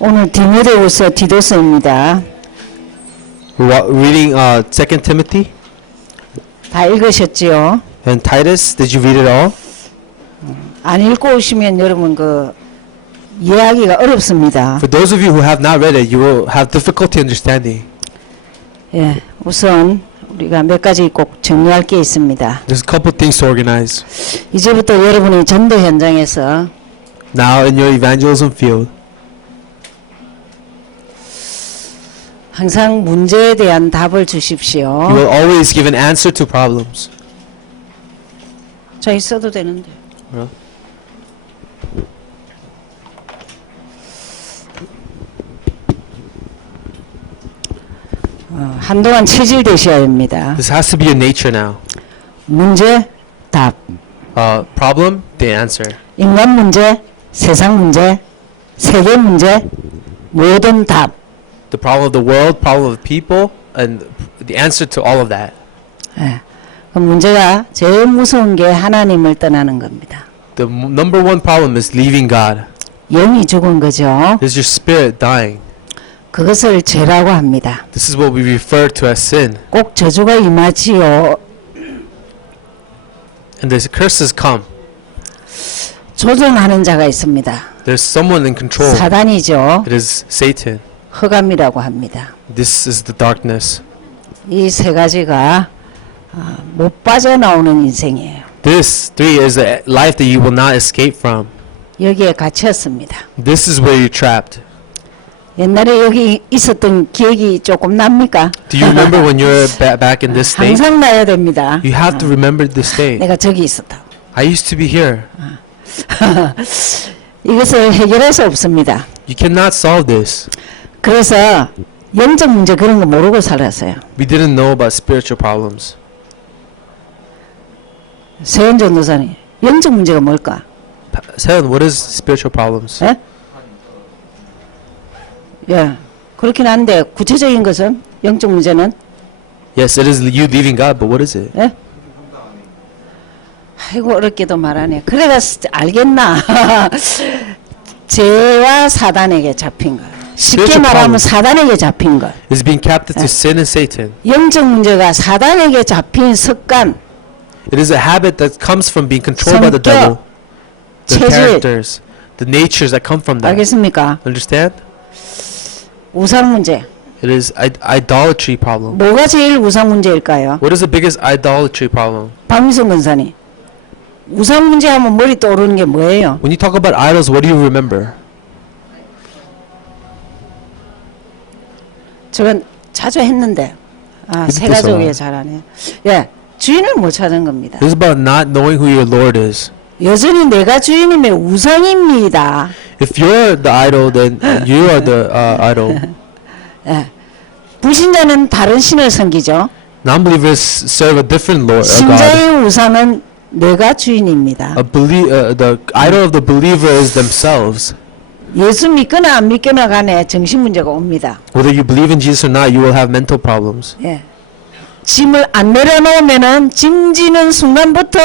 오늘 디모데후서 디도서입니다. Reading 2 Timothy 다 읽으셨지요? and Titus. Did you read it all? 안 읽고 오시면 여러분 그 이해하기가 어렵습니다. For those of you who have not read it, you will have difficulty understanding. 예, 우선 우리가 몇 가지 꼭 정리할 게 있습니다. There's a couple things to organize. 이제부터 여러분이 전도 현장에서 Now in your evangelism field, 항상 문제에 대한 답을 you 주십시오. will always give an answer to problems. 저 있어도 되는데. Really? 한동안 체질되셔야 합니다. This has to be your nature now. 문제, 답. Problem, the answer. 인간 문제, 세상 문제, 세계 문제, 모든 답. The problem of the world, problem of the people, and the answer to all of that. 예. 그 문제가 제일 무서운 게 하나님을 떠나는 겁니다. The number one problem is leaving God. 영이 죽은 거죠. This is your spirit dying. 그것을 죄라고 합니다. This is what we refer to as sin. 꼭 저주가 임하지요. And the curses come. 조종하는 자가 있습니다. There's someone in control. 사단이죠. It is Satan. 흑암이라고 합니다. This is the darkness. 이 세 가지가 못 빠져나오는 인생이에요. This three is the life that you will not escape from. 여기에 갇혔습니다. This is where you're trapped. 옛날에 여기 있었던 기억이 조금 납니까? Do you remember when you were back in this state? 항상 나야 됩니다. You have to remember this state. 내가 저기 있었다. I used to be here. 이것을 해결할 수 없습니다. You cannot solve this. 그래서 영적 문제 그런 거 모르고 살았어요. We didn't know about spiritual problems. 세연 전도사님, 영적 문제가 뭘까? Sean, what is spiritual problems? 예? 예, 그렇긴 한데 구체적인 것은 영적 문제는 Yes, it is you leaving God, but what is it? 예? 아이고 어렵게도 말하네. 그래가 알겠나? 죄와 사단에게 잡힌 것. 쉽게 Spiritual 말하면 problem. 사단에게 잡힌 것. It's being captive to sin and Satan. 영적 문제가 사단에게 잡힌 습관, It is a habit that comes from being controlled by the 성격, devil. The 체질. characters, the natures that come from that. 알겠습니까? Understand? 우상 문제. It is idolatry problem. 뭐가 제일 우상 문제일까요? What is the biggest idolatry problem? 박미성 권사님. 우상 문제 하면 머리 떠오르는 게 뭐예요? When you talk about idols, what do you remember? 저건 자주 했는데 세 그때서. 가족이 잘하네. 예, 주인을 못 찾은 겁니다. This is about not knowing who your Lord is. 여전히 내가 주인이면 우상입니다. If you're the idol, then you are the idol. 예. 불신자는 다른 신을 섬기죠. Non-believers serve a different Lord, God. 신자의 우상은 내가 주인입니다. The idol of the believer is themselves. 예수 믿거나 안 믿거나 간에 정신 문제가 옵니다. Whether you believe in Jesus or not, you will have mental problems. 예. 짐을 안 내려놓으면은 짐 지는 순간부터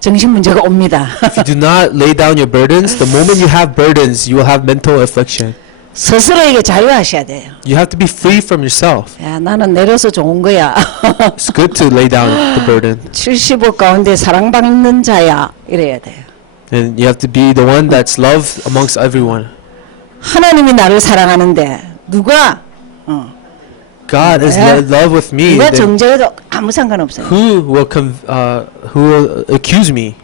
정신 문제가 옵니다. If you do not lay down your burdens, the moment you have burdens, you will have mental affliction. 스스로에게 자유하셔야 돼요. You have to be free from yourself. 야, 나는 내려서 좋은 거야. It's good to lay down the burden. 70억 가운데 사랑받는 자야. 이래야 돼요. And you have to be the one that's loved amongst everyone. 하나님이 나를 사랑하는데 누가 God is 네. in love with me. 누가 Then 정죄해도 아무 상관없어요. who will accuse me?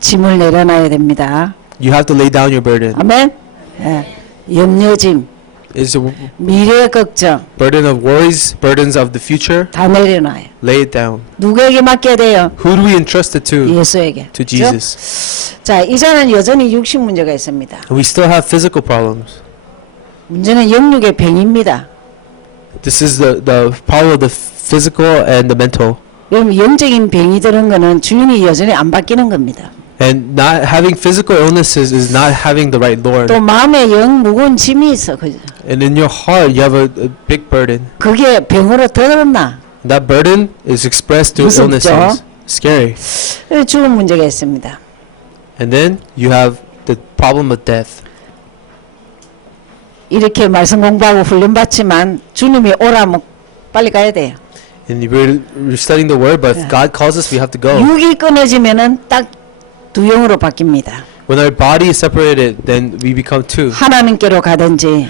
짐을 내려놔야 됩니다. You have to lay down your burden. 아멘. 예. 염려짐, It's a 미래 걱정 burden of worries, burdens of the future. 다 내려놔요. Lay it down. 누구에게 맡겨야 돼요? Who do we entrust it to? 예수에게. To 그죠? Jesus. 자, 이제는 여전히 육신 문제가 있습니다. And we still have physical problems. 문제는 영육의 병입니다. This is the problem of the physical and the mental. 여러분 영적인 병이 드는 거는 주인이 여전히 안 바뀌는 겁니다. And not having physical illnesses is not having the right Lord. 또 마음에 영 무거운 짐이 있어. 그죠? And in your heart, you have a big burden. 그게 병으로 드러나. That burden is expressed through 무섭죠? illnesses. scary. 죽음 문제가 있습니다. And then you have the problem of death. 이렇게 말씀 공부하고 훈련받지만 주님이 오라면 빨리 가야 돼요. And we're studying the word, but if God calls us, we have to go. 육이 끊어지면은 딱 두 영으로 바뀝니다. When our body is separated, then we become two. 하나님께로 가든지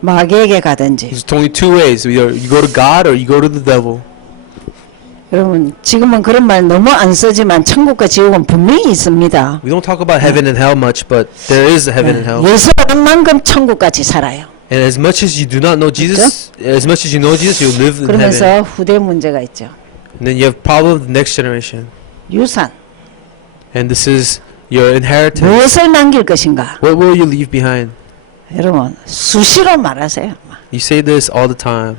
마귀에게 가든지. There's only two ways. Either you go to God or you go to the devil. 여러분 지금은 그런 말 너무 안 쓰지만 천국과 지옥은 분명히 있습니다. We don't talk about heaven and hell much, but there is a heaven and hell. 예수 아는 만큼 천국같이 살아요. And as much as you do not know Jesus, as much as you know Jesus, you'll live in heaven. 그러면서 후대 문제가 있죠. And then you have problem with the next generation. 유산. And this is your inheritance. 무엇을 남길 것인가? What will you leave behind? 여러분 수시로 말하세요. You say this all the time.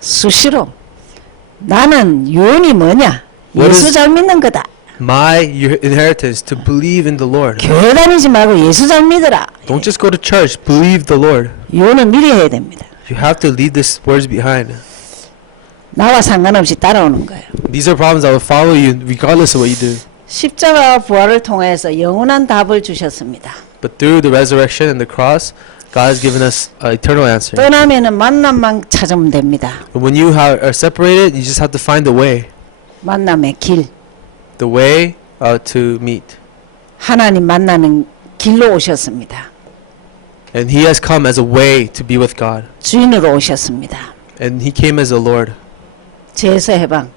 수시로. 나는 유언이 뭐냐? What 예수 is- 잘 믿는 거다. Your inheritance to believe in the Lord. 교회 다니지 말고 예수 잘 믿어라. Don't just go to church. Believe the Lord. 유언을 미리 해야 됩니다. You have to leave these words behind. 나와 상관없이 따라오는 거예요. These are problems that will follow you regardless of what you do. 십자가 부활을 통해서 영원한 답을 주셨습니다. But through the resurrection and the cross, God has given us an eternal answer. 떠나면은 만남만 찾으면 됩니다. But when you are separated, you just have to find the way. 만남의 길. The way to meet. 하나님 만나는 길로 오셨습니다. And He has come as a way to be with God. 주인으로 오셨습니다. And He came as a Lord. 죄에서 해방.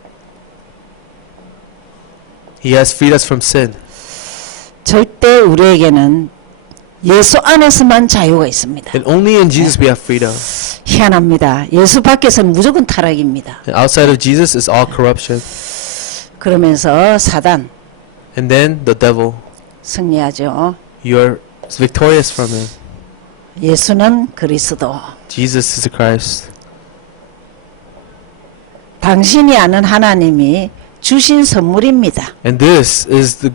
He has freed us from sin. 절대 우리에게는 예수 안에서만 자유가 있습니다. And only in Jesus we have freedom. 희한합니다. 예수 밖에서는 무조건 타락입니다. And outside of Jesus is all corruption. 그러면서 사단 And then the devil. 승리하죠. You're victorious from him. 예수는 그리스도. Jesus is the Christ. 당신이 아는 하나님이 주신 선물입니다. And this is the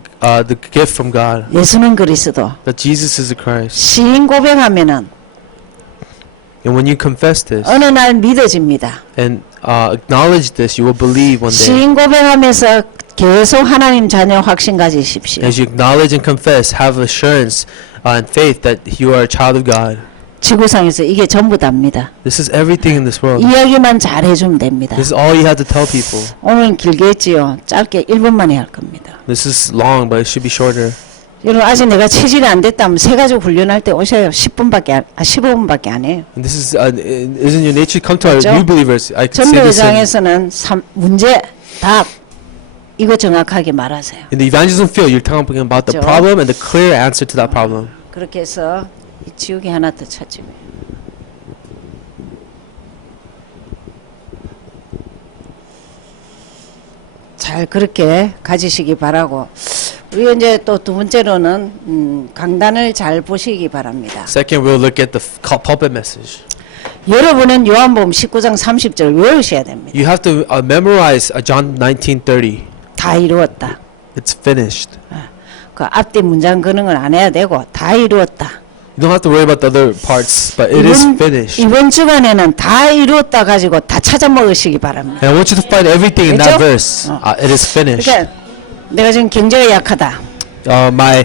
gift from God. 예수는 그리스도. That Jesus is the Christ. 시인 고백하면은 And when you confess this 어느 날 믿어집니다. and acknowledge this, you will believe one day. 시인 고백하면서 계속 하나님 자녀 확신 가지십시오. As you acknowledge and confess, have assurance and faith that you are a child of God. 지구상에서 이게 전부 답니다. This is everything in this world. 이야기만 잘 해주면 됩니다. This is all you have to tell people. 오늘 길게 했지요. 짧게 1분 만에 할 겁니다. This is long, but it should be shorter. 여러분 아직 내가 체질이 안 됐다면 세 가지고 훈련할 때 오셔요. 15분밖에 안 해요. And this is isn't your nature. Come to our 그렇죠? new believers. I can say this 전도회장에서는 문제, 답 이거 정확하게 말하세요. in the evangelism field. You're talking about the 그렇죠? problem and the clear answer to that problem. 그렇게 해서 이 지우개 하나 더 찾지. 잘 그렇게 가지시기 바라고 우리 이제 또 두 번째로는 강단을 잘 보시기 바랍니다. Second, we'll look at the pulpit message. 여러분은 요한복음 19장 30절 외우셔야 됩니다. You have to memorize John 19:30. 다 이루었다. It's finished. 그 앞뒤 문장 그는 건 안 해야 되고 다 이루었다. You don't have to worry about the other parts, but it is finished. 이번 주간에는 다 이루었다 가지고 다 찾아 먹으시기 바랍니다. And I want you to find everything in that 그렇죠? verse. It is finished. 그러니까 내가 지금 경제가 약하다. My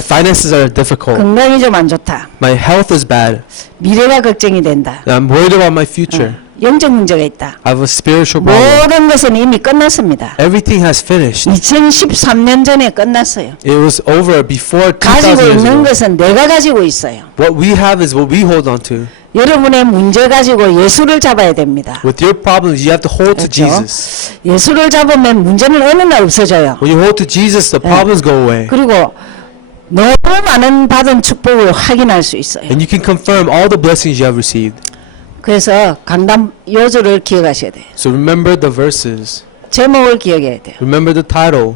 finances are difficult. 건강이 좀 안 좋다. My health is bad. 미래가 걱정이 된다. I'm worried about my future. 영적 문제가 있다. I have a spiritual problem. 모든 것은 이미 끝났습니다. Everything has finished. 2013년 전에 끝났어요. It was over before 2000 가지고 years 있는 ago. 것은 내가 가지고 있어요. What we have is what we hold on to. 여러분의 문제 가지고 예수를 잡아야 됩니다. With your problems, you have to hold to 그렇죠? Jesus. 예수를 잡으면 문제는 어느 날 없어져요. When you hold to Jesus, the problems go away. 그리고 너무 많은 받은 축복을 확인할 수 있어요. And you can confirm all the blessings you have received. 그래서 강단 요절을 기억하셔야 돼요. So remember the verses. 제목을 기억해야 돼요. Remember the title.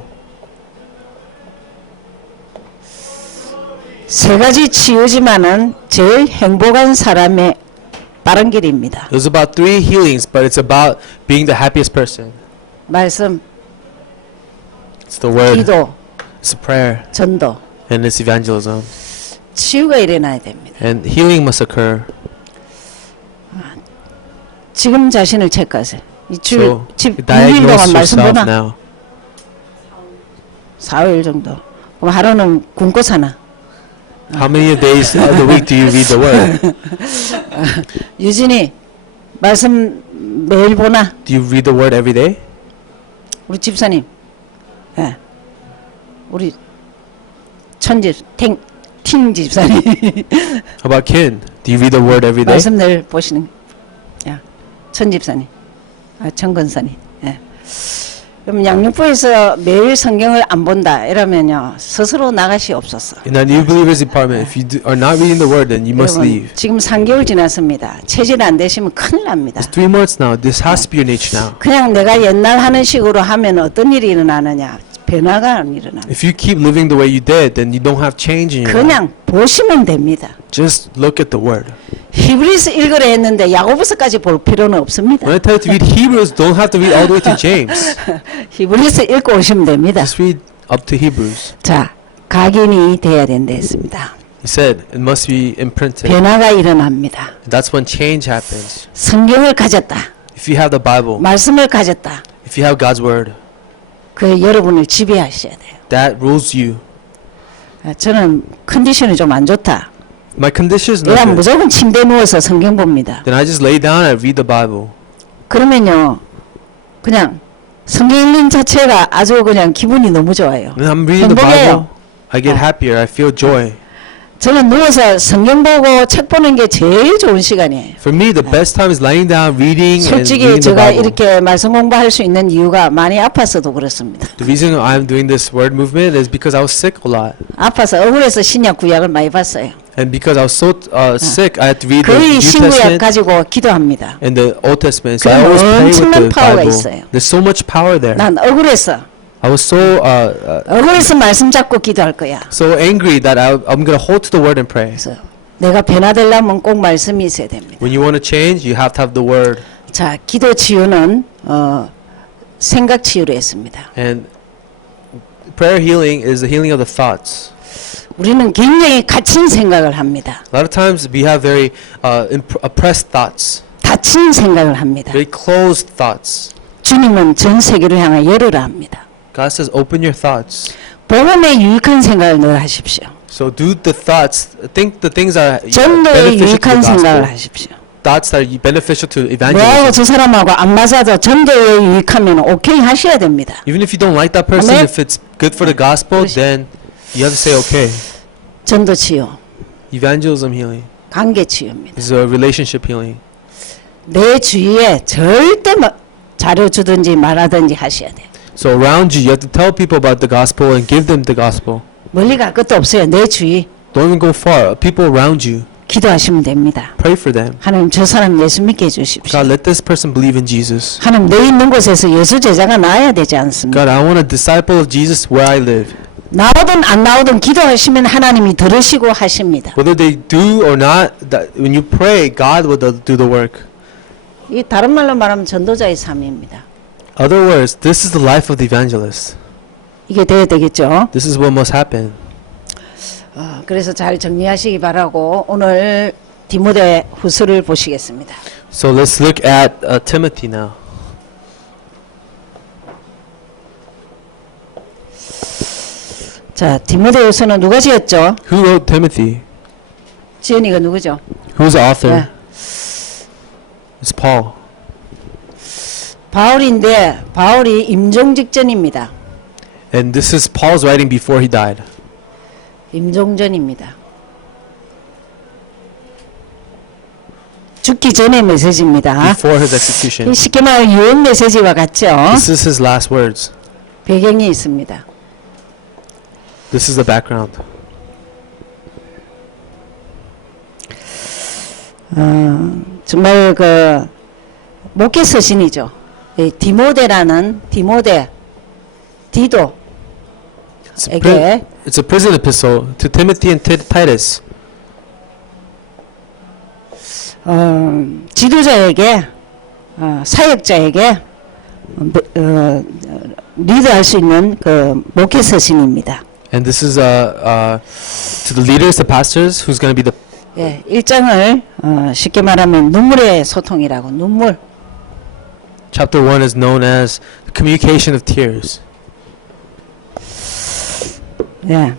세 가지 치유지만은 제일 행복한 사람의 빠른 길입니다. It was about 3 healings, but it's about being the happiest person. 말씀, It's the word. 기도, It's a prayer. 전도, And it's evangelism. 치유가 일어나야 됩니다. And healing must occur. 지금 자신을 체크하세요. 이 주, So 집 6일 diagnose 동안 말씀 yourself 보나? now. 4, 5일 정도. 그럼 하루는 굶고 사나? How many days of the week do you read the word? 유진이 말씀 매일 보나? Do you read the word every day? 우리 집사님. 예. 우리 팅 집사님. How about Kin? Do you read the word every day? 말씀 늘 보시는. 야, 천 집사님. 아, 천 권사님. 예. 그럼 양육부에서 매일 성경을 안 본다 이러면요 스스로 나가시옵소서. In the new believers department, if you are not reading the word, then you must 여러분, leave. 지금 3개월 지났습니다. 체질 안 되시면 큰일 납니다. It's 3 months now. This has to be your nature now. 그냥 내가 옛날 하는 식으로 하면 어떤 일이 일어나느냐? 변화가 안 일어납니다. If you keep living the way you did, then you don't have change in your life. 그냥 보시면 됩니다. Just look at the word. 히브리서 읽으려 했는데 야고보서까지 볼 필요는 없습니다. When I tell you to read Hebrews, don't have to read all the way to James. 히브리서 읽고 오시면 됩니다. Just read up to Hebrews. 자, 각인이 돼야 된다 했습니다. He said it must be imprinted. 변화가 일어납니다. That's when change happens. 성경을 가졌다. If you have the Bible, 말씀을 가졌다. if you have God's word, 그 여러분을 지배하셔야 돼요. that rules you. 저는 컨디션이 좀 안 좋다. My condition is not 그냥 good. 무조건 침대에 누워서 성경 봅니다. Then I just lay down and read the Bible. 그러면요, 그냥 성경 읽는 자체가 아주 그냥 기분이 너무 좋아요. When I'm reading the 행복해요. Bible, I get happier. I feel joy. 저는 누워서 성경 보고 책 보는 게 제일 좋은 시간이에요. For me, the best time is lying down, reading, and 솔직히 reading the 제가 Bible. 이렇게 말씀 공부할 수 있는 이유가 많이 아파서도 그렇습니다. The reason I'm doing this word movement is because I was sick a lot. 아파서 억울해서 신약 구약을 많이 봤어요. And because I was so sick, I had to read the 거의 New 신구약 Testament 가지고 기도합니다. and the Old Testament. So I 그럼 always pray with 엄청난 the 파워가 Bible. 있어요. There's so much power there. 난 억울해서 I was so 억울해서 말씀 잡고 기도할 거야. so angry that I'm gonna hold to the word and pray. 그래서 내가 변화되려면 꼭 말씀이 있어야 됩니다. When you want to change, you have to have the word. 자, 기도 치유는 생각 치유로 했습니다. And prayer healing is the healing of the thoughts. 우리는 굉장히 갇힌 생각을 합니다. A lot of times we have very oppressed thoughts, 닫힌 생각을 합니다. very closed thoughts. 주님은 전 세계를 향해 열으라 합니다. God says, open your thoughts. 복음에 유익한 생각을 늘 하십시오. So do the thoughts, think the things that are 전도에 beneficial to 유익한 the 생각을 gospel. 하십시오. Thoughts that are beneficial to 뭐하고 evangelism. 저 사람하고 안 맞아도 전도에 유익하면 오케이 하셔야 됩니다. Even if you don't like that person, Amen. if it's good for the gospel, 그러시- then you have to say okay. 전도 치유, Evangelism healing 관계 치유입니다. is a relationship healing. 내 주위에 절대 자료 주든지 말하든지 하셔야 돼요. So around you, you have to tell people about the gospel and give them the gospel. 멀리 갈 것도 없어요. 내 주위 Don't even go far. People around you, 기도하시면 됩니다. pray for them. 하나님 저 사람 예수 믿게 해주십시오. God, let this person believe in Jesus. 하나님 내 있는 곳에서 예수 제자가 나와야 되지 않습니까? God, I want a disciple of Jesus where I live. 나오든 안 나오든 기도하시면 하나님이 들으시고 하십니다. Whether they do or not, that when you pray, God will do the work. 이 다른 말로 말하면 전도자의 삶입니다. Other words, this is the life of the evangelist. 이게 돼야 되겠죠. This is what must happen. 그래서 잘 정리하시기 바라고 오늘 디모데 후서를 보시겠습니다. So let's look at Timothy now. 자, 디모데 후서는 누가 지었죠? Who wrote Timothy? 지은이가 누구죠? Who's the author? 네. It's Paul. 바울인데 바울이 임종 직전입니다. And this is Paul's writing before he died. 임종전입니다. 죽기 전의 메시지입니다. Before his execution. 쉽게 말하면 유언 메시지와 같죠? This is his last words. 배경이 있습니다. This is the background. 정말 그 목회 서신이죠. 이 디모데라는 디도 에게 It's a prison epistle to Timothy and Titus. 지도자에게 사역자에게 리드할 수 있는 그 목회 서신입니다. And this is to the leaders, the pastors, who's going to be the 예, 1장을 쉽게 말하면 눈물의 소통이라고 눈물. chapter 1 is known as the communication of tears. 예.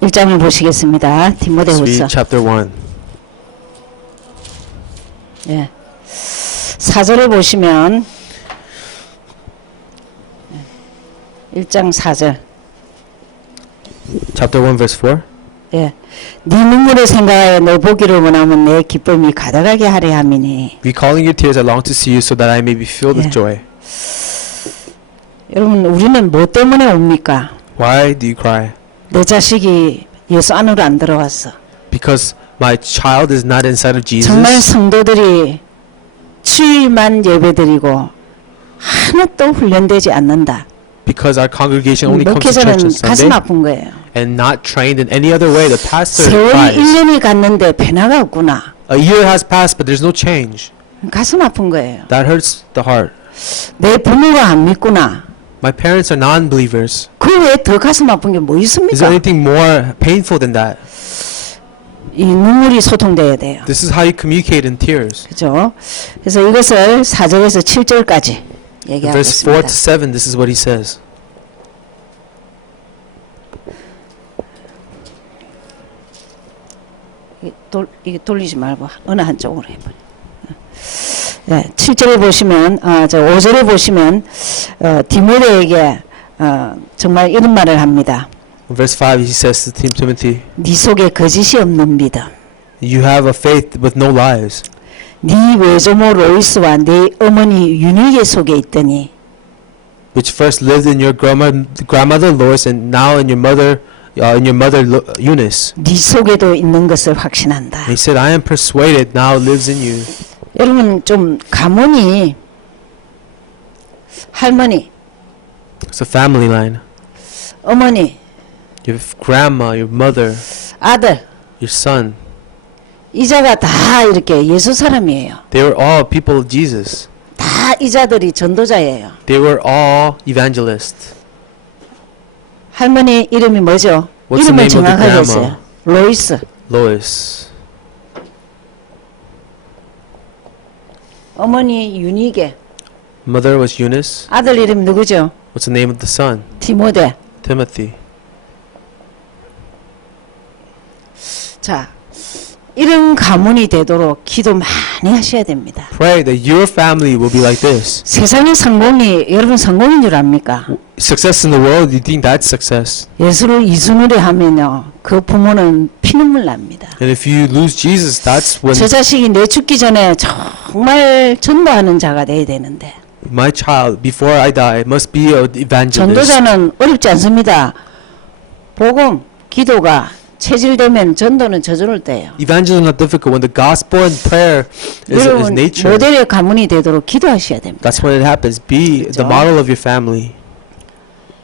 1장을 보시겠습니다. Let's 디모데후서. read chapter 1. 예. 4절을 보시면 1장 4절. Chapter 1 verse 4. 예. 네 눈물을 생각하여 너 보기를 원하면 내 기쁨이 가득하게 하려 함이니. Recalling your tears, I long to see you so that I may be filled with Yeah. joy. 여러분 우리는 뭐 때문에 옵니까? Why do you cry? 내 자식이 예수 안으로 안 들어왔어. Because my child is not inside of 정말 Jesus. 성도들이 주일만 예배드리고 하나도 훈련되지 않는다. Because our congregation only comes to church 목회자는 on 가슴 Sunday 아픈 거예요. and not trained in any other way. The pastor 세월이 cries. 1년이 갔는데 변화가 없구나. A year has passed, but there's no change. 가슴 아픈 거예요. That hurts the heart. 내 부모가 안 믿구나. My parents are non-believers. 그 외에 더 가슴 아픈 게 뭐 Is there 있습니까? anything more painful than that? 이 눈물이 소통돼야 돼요. This is how you communicate in tears. 그죠? 그래서 이것을 4절에서 7절까지 In 얘기하고 verse 4 to 있습니다. 7, this is what he says. 이게 돌리지 말고 어느 한쪽으로 해버려. 네, 7절에 보시면, 저 5절에 보시면, 디모데에게, 정말 이런 말을 합니다. In verse 5, he says to Timothy, 네 속에 거짓이 없는 믿음. you have a faith with no lies, 네 외조모 로이스와 네 어머니 유니게 속에 있더니 which first lived in your grandmother Lois and now in your mother Eunice. 네 속에도 있는 것을 확신한다. And he said, I am persuaded now lives in you. 여러분 좀 가문이 할머니, It's a family line. 어머니, Your grandma, your mother, 아들 your son. 이자가 다 이렇게 예수 사람이에요. They were all people of Jesus. 다 이자들이 전도자예요. They were all evangelists. 할머니 이름이 뭐죠? What's the 이름을 name of the 정확하게 grandma? 했어요. 로이스. Lois. 어머니 유니게. Mother was Eunice. 아들 이름 누구죠? What's the name of the son? 디모데. Timothy. 자, 이런 가문이 되도록 기도 많이 하셔야 됩니다. Pray that your family will be like this. 세상의 성공이 여러분 성공인 줄 압니까? Success in the world, you think that's success. 예수를 이순으로 하면요, 그 부모는 피눈물 납니다. And if you lose Jesus, that's when 저 자식이 내 죽기 전에 정말 전도하는 자가 돼야 되는데 my child, before I die, must be an evangelist. 전도자는 어렵지 않습니다. 복음, 기도가 체질되면 전도는 저절로 돼요. Evangelism is not difficult when the gospel and prayer is 여러분 nature. 모델의 가문이 되도록 기도하셔야 됩니다. That's when it happens. Be the 그죠? model of your family.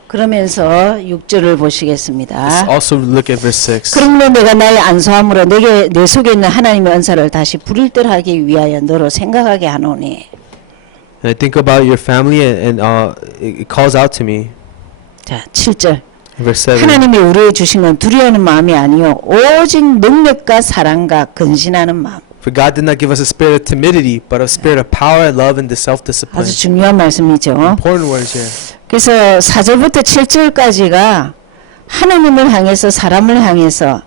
그러면서 6절을 Let's 보시겠습니다. also look at verse 6. 그러므로 내가 나의 안수함으로 내 속에 있는 하나님의 은사를 다시 불일들하기 위하여 너로 생각하게 하노니. And I think about your family and it calls out to me. 자, 7절. Verse 7. 하나님이 우리에게 주신 건 두려워하는 마음이 아니요 오직 능력과 사랑과 근신하는 마음. For God did not give us a spirit of timidity, but a spirit of power, love, and the self-discipline. 아주 중요한 말씀이죠. Important words here. 그래서 4절부터 7절까지가 하나님을 향해서 사람을 향해서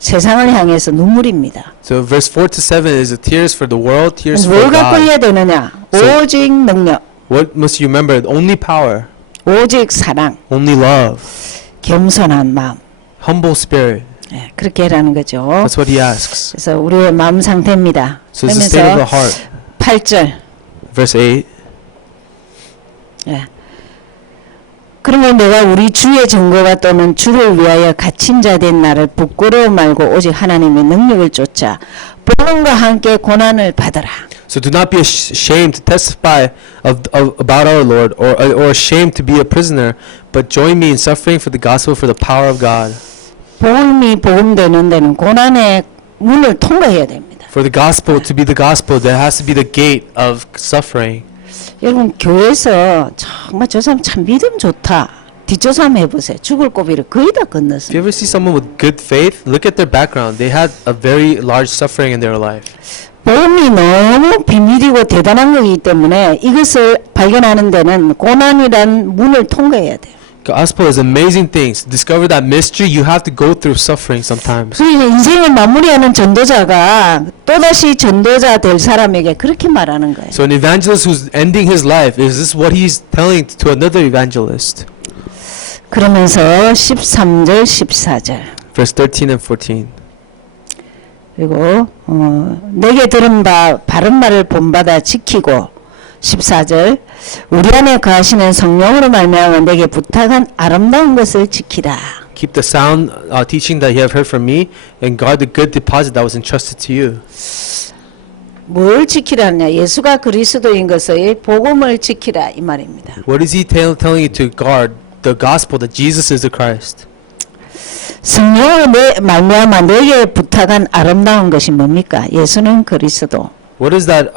세상을 향해서 눈물입니다. So verse 4 to 7 is the tears for the world, tears for 뭘 갖고 God. 해야 되느냐? So- 오직 능력, What must you remember? Only power, 오직 사랑, only love, 겸손한 마음. humble spirit. 예, 그렇게 해라는 거죠. That's what he asks. 그래서 우리의 마음 상태입니다. So it's the state of the 그러면서 heart. 8절. Verse 8. 예. 그러면 내가 우리 주의 증거가 또는 주를 위하여 갇힌 자 된 나를 부끄러워 말고 오직 하나님의 능력을 쫓아 복음과 함께 고난을 받으라. So do not be ashamed to testify about our Lord, or ashamed to be a prisoner, but join me in suffering for the gospel for the power of God. 복음이 복음되는 데는 고난의 문을 통과해야 됩니다. For the gospel to be the gospel, there has to be the gate of suffering. 여러분 교회에서 정말 저 사람 참 믿음 좋다. 뒷조사 한번 해보세요. 죽을 고비를 거의 다 If you 건넜습니다. ever see someone with good faith, look at their background. They had a very large suffering in their life. 복음이 너무 비밀이고 대단한 거기 때문에 이것을 발견하는 데는 고난이란 문을 통과해야 돼요. Gospel is amazing things. To discover that mystery, you have to go through suffering sometimes. 그래서 인생을 마무리하는 전도자가 또다시 전도자 될 사람에게 그렇게 말하는 거예요. So an evangelist who's ending his life, is this what he's telling to another evangelist? 그러면서 13절, 14절 Verse 13 and 14. 그리고 내게 들은 바 바른 말을 본받아 지키고 14절 우리 안에 거하시는 성령으로 말미암아 내게 부탁한 아름다운 것을 지키라. Keep the sound teaching that you have heard from me, and guard the good deposit that was entrusted to you. 뭘 지키라냐? 예수가 그리스도인 것의 복음을 지키라 이 말입니다. What is he telling you to guard? The gospel that Jesus is the Christ. 성령으로 말미암아 내게 부탁한 아름다운 것이 뭡니까? 예수는 그리스도. What is that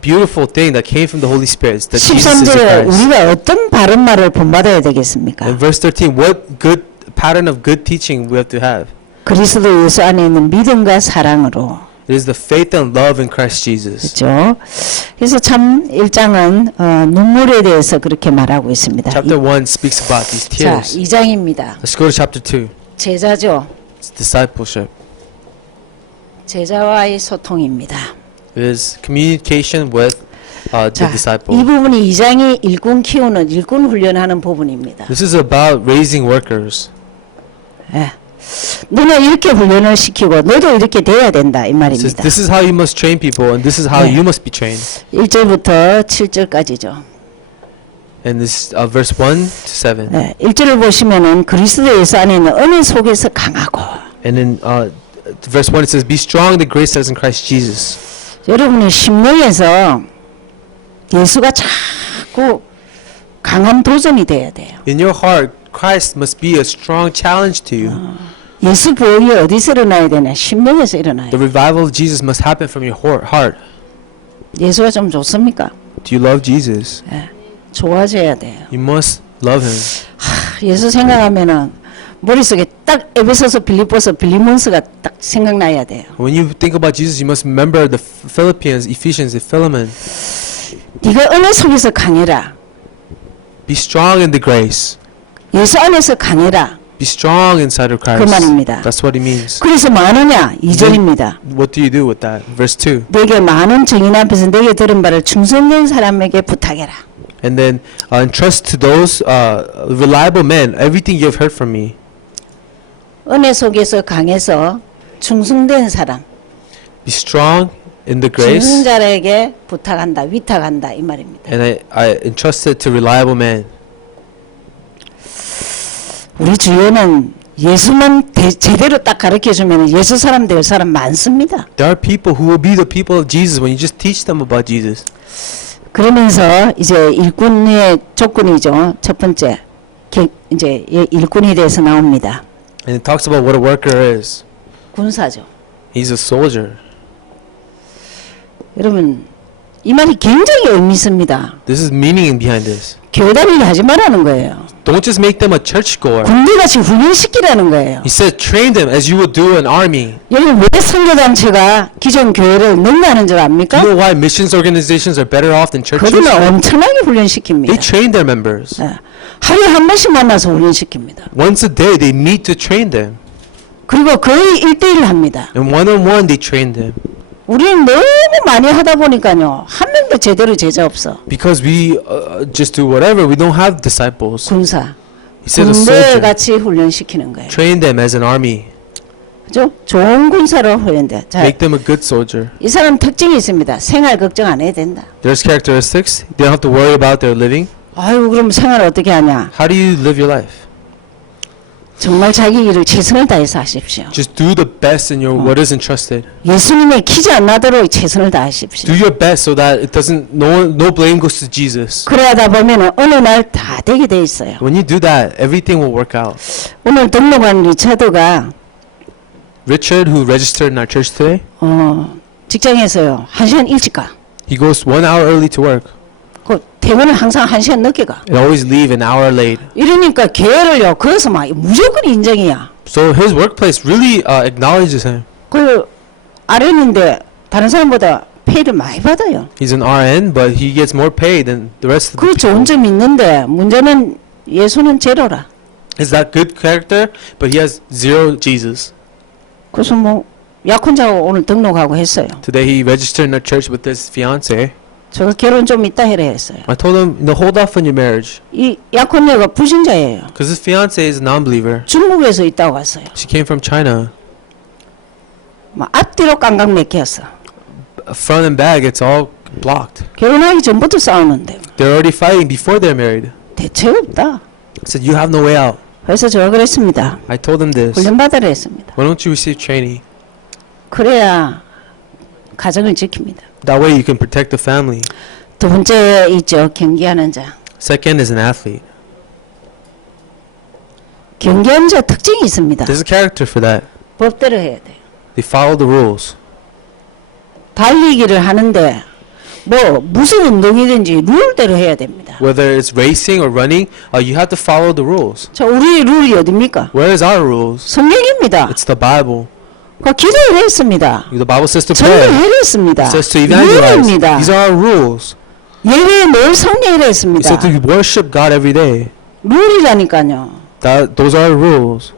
beautiful thing that came from the Holy Spirit? That Jesus is the 13절에 Christ. 우리가 어떤 바른 말을 본받아야 되겠습니까? In verse 13, what good pattern of good teaching we have to have? 그리스도 예수 안에 있는 믿음과 사랑으로. It is the faith and love in Christ Jesus. 그렇죠? 그래서 참 1장은 눈물에 대해서 그렇게 말하고 있습니다. Chapter 1 speaks about these 자, tears. 2장입니다. Let's go to chapter 2. 제자죠. It's discipleship. 제자와의 소통입니다. It is communication with the 자, disciple. 이 부분이 2장이 일꾼 키우는 일꾼 훈련하는 부분입니다. This is about raising workers. 예. 너는 이렇게 훈련을 시키고 너도 이렇게 돼야 된다 이 말입니다. This is how you must train people, and this is how 네. you must be trained. 1절부터 7절까지죠. And this verse 1 to 7. 네, 1절을 보시면은 그리스도 예수 안에 있는 은혜 속에서 강하고. And in verse 1 it says, "Be strong in the grace that is in Christ Jesus." 여러분의 심령에서 예수가 자꾸 강한 도전이 돼야 돼요. In your heart, Christ must be a strong challenge to you. 예수 보혈이 어디서 일어나야 되냐? 심령에서 일어나요. The revival of Jesus must happen from your heart. 예수가 좀 좋습니까? Do you love Jesus? 좋아져야 돼요. You must love Him. 예수 생각하면은 머릿속에 딱 에베소서 빌립보서 빌리몬스가 딱 생각나야 돼요. When you think about Jesus, you must remember the Philippians, Ephesians, and Philemon. 네가 은혜 속에서 강해라. Be strong in the grace. 예수 안에서 강해라. Be strong inside of Christ. 그 말입니다. That's what He means. 그래서 뭐 하느냐? 2절입니다. What do you do with that? Verse 2. 내게 많은 증인 앞에서 내게 들은 바를 충성된 사람에게 부탁해라. And then entrust to those reliable men everything you have heard from me. 은혜 속에서 강해서 충성된 사람, Be strong in the grace. 증자에게 부탁한다, 위탁한다 이 말입니다. And I entrust it to reliable men. 우리 주위에는 예수만 제대로 딱 가르쳐주면 예수 사람 될 사람 많습니다. There are people who will be the people of Jesus when you just teach them about Jesus. 그러면서 이제 일꾼의 조건이죠. 첫 번째, 이제 일꾼에 대해서 나옵니다. And it talks about what a worker is. 군사죠. He's a soldier. 여러분, 이 말이 굉장히 의미 있습니다. This is meaning behind this. 교회 다니게 하지 말라는 거예요. Don't just make them a churchgoer. 군대같이 훈련시키라는 거예요. He said train them as you would do an army. 여러분, 왜 선교단체가 기존 교회를 능가하는 줄 Do 압니까? you know why missions organizations are better off than churches? 그들은 엄청나게 They 훈련시킵니다. train their members. 예. 하루에 한 번씩 만나서 훈련시킵니다. Once a day they meet to train them. 그리고 거의 1대1 합니다. And one-on-one they train them. 우리는 너무 많이 하다 보니까요. 한 명도 제대로 제자 없어. Because we just do whatever. We don't have disciples. 군사. He said a soldier. 군대같이 훈련시키는 거예요. Train them as an army. 그죠? 좋은 군사로 훈련돼. 자, Make them a good soldier. 이 사람 특징이 있습니다. 생활 걱정 안 해도 된다. There's characteristics. They don't have to worry about their living. 아유, 그럼 생활 어떻게 하냐? How do you live your life? 정말 자기 일을 최선을 다해서 하십시오. Just do the best in your what is entrusted. 예수님의 키지 안 나도록 최선을 다하십시오. Do your best so that it doesn't no blame goes to Jesus. 그러다 보면 어느 날 다 되게 돼 있어요. When you do that, everything will work out. 오늘 등록한 리차드가 Richard, who registered in our church today, 직장에서요 1시간 일찍 가. he goes 1 hour early to work 그 퇴근은 항상 1시간 늦게 가. and always leave an hour late. 이러니까 교회를요 거기서 막 무조건 인정이야. So his workplace really acknowledges him. 그 RN인데 다른 사람보다 페이를 많이 받아요. He's an RN, but he gets more pay than the rest of the 그 좋은 people. 점이 있는데 문제는 예수는 제로라. Is that good character? But he has zero Jesus. 그래서 뭐 약혼자하고 오늘 등록하고 했어요. Today he registered in our church with his fiance. 저거 결혼 좀 이따 해라 했어요. I told him, no, hold off on your marriage. 이 약혼녀가 불신자예요. Because his fiance is a non-believer. 중국에서 있다고 왔어요. She came from China. 막 앞뒤로 깡깡 맥혔어. Front and back, it's all blocked. 결혼하기 전부터 싸우는데 They're already fighting before they're married. 대책 없다. I said, you have no way out. 그래서 제가 그랬습니다. I told them this. 훈련받으라 했습니다. Why don't you receive training? 그래야 가정을 지킵니다. That way you can protect the family. 두 번째 있죠. 경기하는 자. Second is an athlete. 경기하는 자 특징이 있습니다. There's a character for that. 법대로 해야 돼요. They follow the rules. 달리기를 하는데 뭐 무슨 운동이든지 룰대로 해야 됩니다. Whether it's racing or running, you have to follow the rules. 자, 우리 룰이 어딥니까? Where is our rules? 성경입니다. It's the Bible. 그 기도를 했습니다. The Bible says to 전도를 pray. 했습니다. It says to evangelize. 룰입니다. These are our rules. 예배에 늘 성령을 It 했습니다. said to worship God every day. 룰이라니까요. Those are our rules.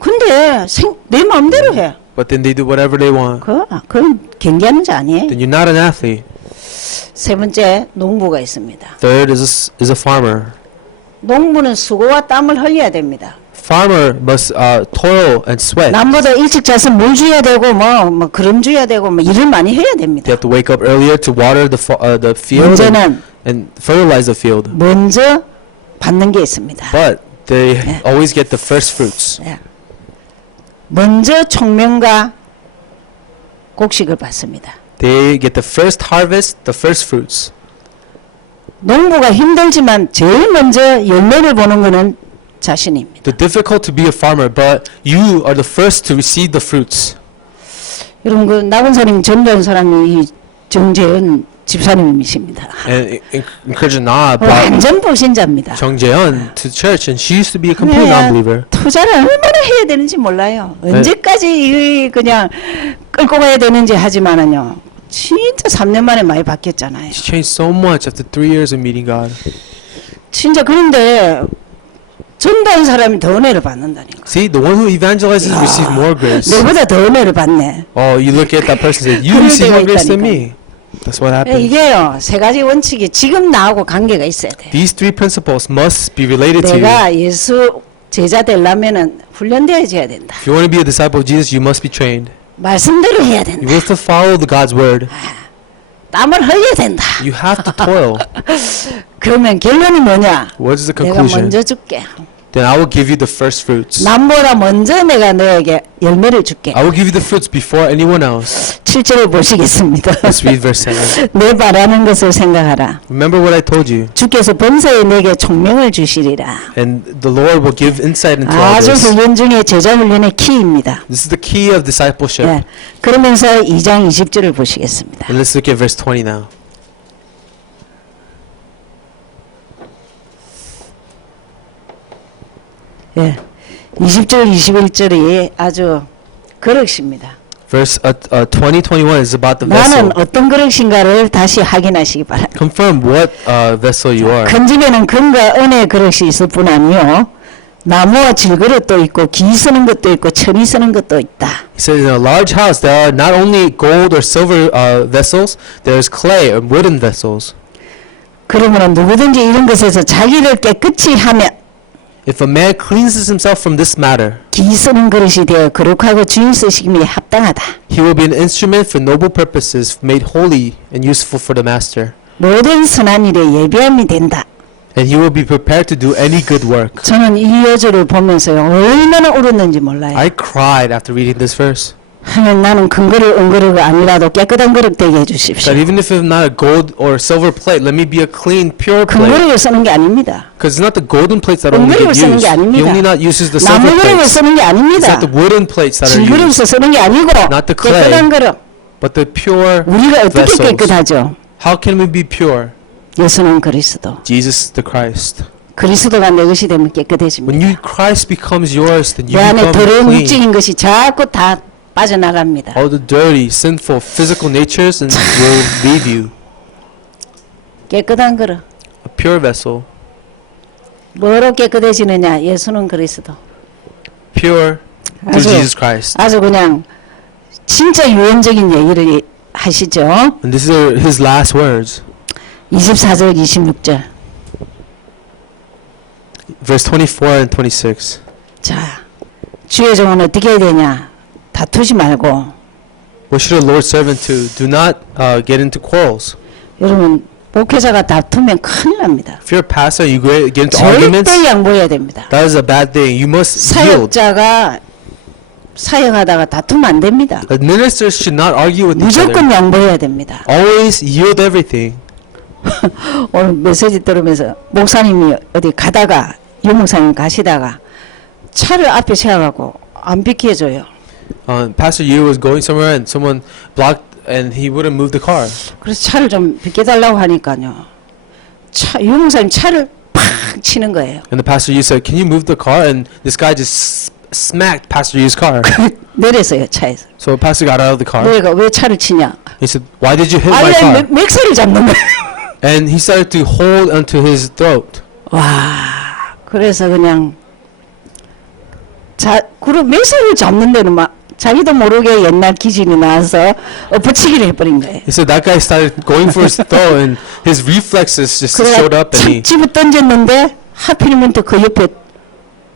근데 내 마음대로 해. But then they do whatever they want. 그건 경기하는 자 아니에요. Then you're not an athlete. 세 번째 농부가 있습니다. Third is a farmer. 농부는 수고와 땀을 흘려야 됩니다. Farmer must toil and sweat. 남보다 일찍 자서 물 줘야 되고 뭐 그름 줘야 되고 뭐 일을 많이 해야 They 됩니다. have to wake up earlier to water the field 문제는 and fertilize the field. 먼저 받는 게 있습니다. But they always get the first fruits. 예. 먼저 총명과 곡식을 받습니다. They get the first harvest, the first fruits. 농부가 힘들지만 제일 먼저 열매를 보는 것은 자신입니다. It's difficult to be a farmer, but you are the first to receive the fruits. 여러분 그 나군사님 전도한 사람이 이 정재은 집사님이십니다. And encourage Na brought 완전 불신자입니다. Jung Jae-eun to church, and she used to be a complete 그래야 non-believer. 투자를 얼마나 해야 되는지 몰라요. 언제까지 이 그냥 끌고 가야 되는지 하지만은요. 진짜 3년 만에 많이 바뀌었잖아요. She changed so much after 3 years of meeting God. 진짜 그런데 전도한 사람이 더 은혜를 받는다니까. See, the one who evangelizes receives more grace. 내보다 더 은혜를 받네. Oh, you look at that person and say, you 그럴 receive 때가 more grace than 있다니까요. me. That's what happens. 이게요. 세 가지 원칙이 지금 나하고 관계가 있어야 돼. These 3 principles must be related to you. 내가 예수 제자 되려면은 훈련되어져야 된다. If you want to be a disciple of Jesus, you must be trained. 말씀대로 해야 You 된다. have to follow God's word. 땀을 흘려야 된다. You have to toil. 그러면 결론이 뭐냐? What is the 내가 conclusion? 먼저 줄게. Then I will give you the first fruits. 남보다 먼저 내가 너에게 열매를 줄게. I will give you the fruits before anyone else. 7절을 보시겠습니다. Let's read verse 7. 내 바라는 것을 생각하라. Remember what I told you. 주께서 범사에 내게 총명을 주시리라. And the Lord will give insight into all 아주 this. 훈련 중에 제자 훈련의 키입니다. This is the key of discipleship. 예. 그러면서 2장 20절을 보시겠습니다. And let's look at verse 20 now. 예. 20절 21절이 아주 그릇입니다. Verse 20, 21 is about the 나는 vessel. 어떤 그릇인가를 다시 확인하시기 바랍니다. Confirm what vessel you are. 큰 집에는 금과 은의 그릇이 있을 뿐 아니요 나무와 질그릇도 있고 기 쓰는 것도 있고 천이 쓰는 것도 있다. He says, in a large house there are not only gold or silver vessels, there's clay or wooden vessels. 그러므로 누구든지 이런 것에서 자기를 깨끗이 하면 If a man cleanses himself from this matter, 기 쓰는 그릇이 되어 거룩하고 주인 쓰시기에 합당하다. he will be an instrument for noble purposes, made holy and useful for the master. 모든 선한 일에 예비함이 된다. And he will be prepared to do any good work. 저는 이 여절을 보면서요 얼마나 울었는지 몰라요. I cried after reading this verse. 하면 나는 큰 그릇 은그릇이 아니라도 깨끗한 그릇 되게 해주십시오. That even if I'm not a gold or silver plate, let me be a clean, pure 큰 plate. 그릇을 쓰는 게 아닙니다. Because it's not the golden plates that only 은그릇을 get 쓰는 used. 게 아닙니다. He only not uses the silver 나무 그릇을 plates. 쓰는 게 It's 아닙니다. not the wooden plates that are 질그릇을 used, 쓰는 게 아니고 Not the clay. 깨끗한 그릇. but the pure 우리가 어떻게 vessels. 깨끗하죠? How can we be pure? 예수는 그리스도. Jesus the Christ. 그리스도가 내 것이 되면 When 깨끗해집니다. Christ becomes yours, then you 내 안에 become 더러운 clean. 육적인 것이 자꾸 다 빠져나갑니다. All the dirty, sinful, physical natures and will leave you. 깨끗한 그릇. A pure vessel. 뭐로 깨끗해지느냐? 예수는 그리스도. Pure through 아주, Jesus Christ. 아주 그냥 진짜 유언적인 얘기를 하시죠. And these are his last words. 24절 26절. Verse 24 and 26. 자, 주의 종은 어떻게 해야 되냐? 다투지 말고. What should a Lord's servant do? Do not get into quarrels. 여러분, 목회자가 다투면 큰일 납니다. If you're a pastor, you get into arguments, 절대 양보해야 됩니다. that is a bad thing. You must yield. 사역자가 사역하다가 다투면 안 됩니다. The ministers should not argue with each other. 무조건 양보해야 됩니다. Always yield everything. 오늘 메시지 들으면서 목사님이 어디 가다가 유목사님 가시다가 차를 앞에 세워갖고 안 비켜줘요. Pastor Yu was going somewhere and someone blocked and he wouldn't move the car. 그래서 차를 좀 비켜달라고 하니까요. 유목사님 차를 팍 치는 거예요. And the Pastor Yu said, "Can you move the car?" And this guy just smacked Pastor Yu's car. 내렸어요, 차에서. So Pastor got out of the car. 내가 왜 차를 치냐? He said, "Why did you hit my 아예 car?" 맥살을 잡는 거예요. And he started to hold onto his throat. 와, 그래서 그냥 그리고 맥살을 잡는 데는 막 자기도 모르게 옛날 기질이 나와서 엎어치기를 해버린 거예요. He said that guy started going for his throat and his reflexes just showed up and he 집어 던졌는데 하필이면 또 그 옆에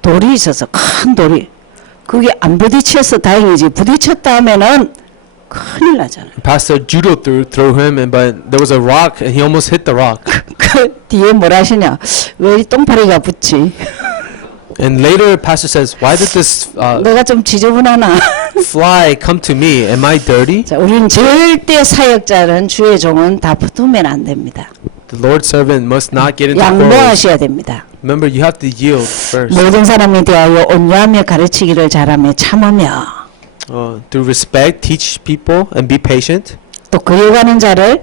돌이 있어서 큰 돌이 그게 안 부딪혀서 다행이지 부딪혔다 하면은 큰일 나잖아요. Pastor judo threw him and but there was a rock and he almost hit the rock. 그 뒤에 뭐라 하시냐? 왜 이 똥파리가 붙지? And later Pastor says, "Why did this 내가 좀 지저분하나? fly come to me? Am I dirty?" 자, 우리는 절대 사역자는 주의 종은 다 붙으면 안 됩니다. The Lord's servant must not get into quarrels. 양보하셔야 됩니다. Remember, you have to yield first. 모든 사람에 대하여 온유하며 가르치기를 잘하며 참으며 Through respect, teach people and be patient. 또 그려가는 자를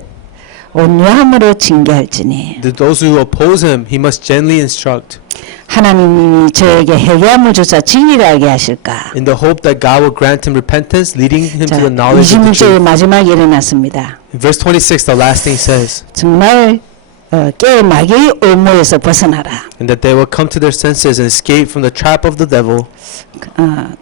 온유함으로 징계할지니 Those who oppose him, he must gently instruct. 하나님이 저에게 회개함을 주사 진리를 알게 하실까. In the hope that God will grant him repentance, leading him 자, to the knowledge of the 26절의 truth. 마지막에 일어났습니다. In verse 26, the last thing says, 정말 깨 마귀의 올무에서 벗어나라. and that they will come to their senses and escape from the trap of the devil.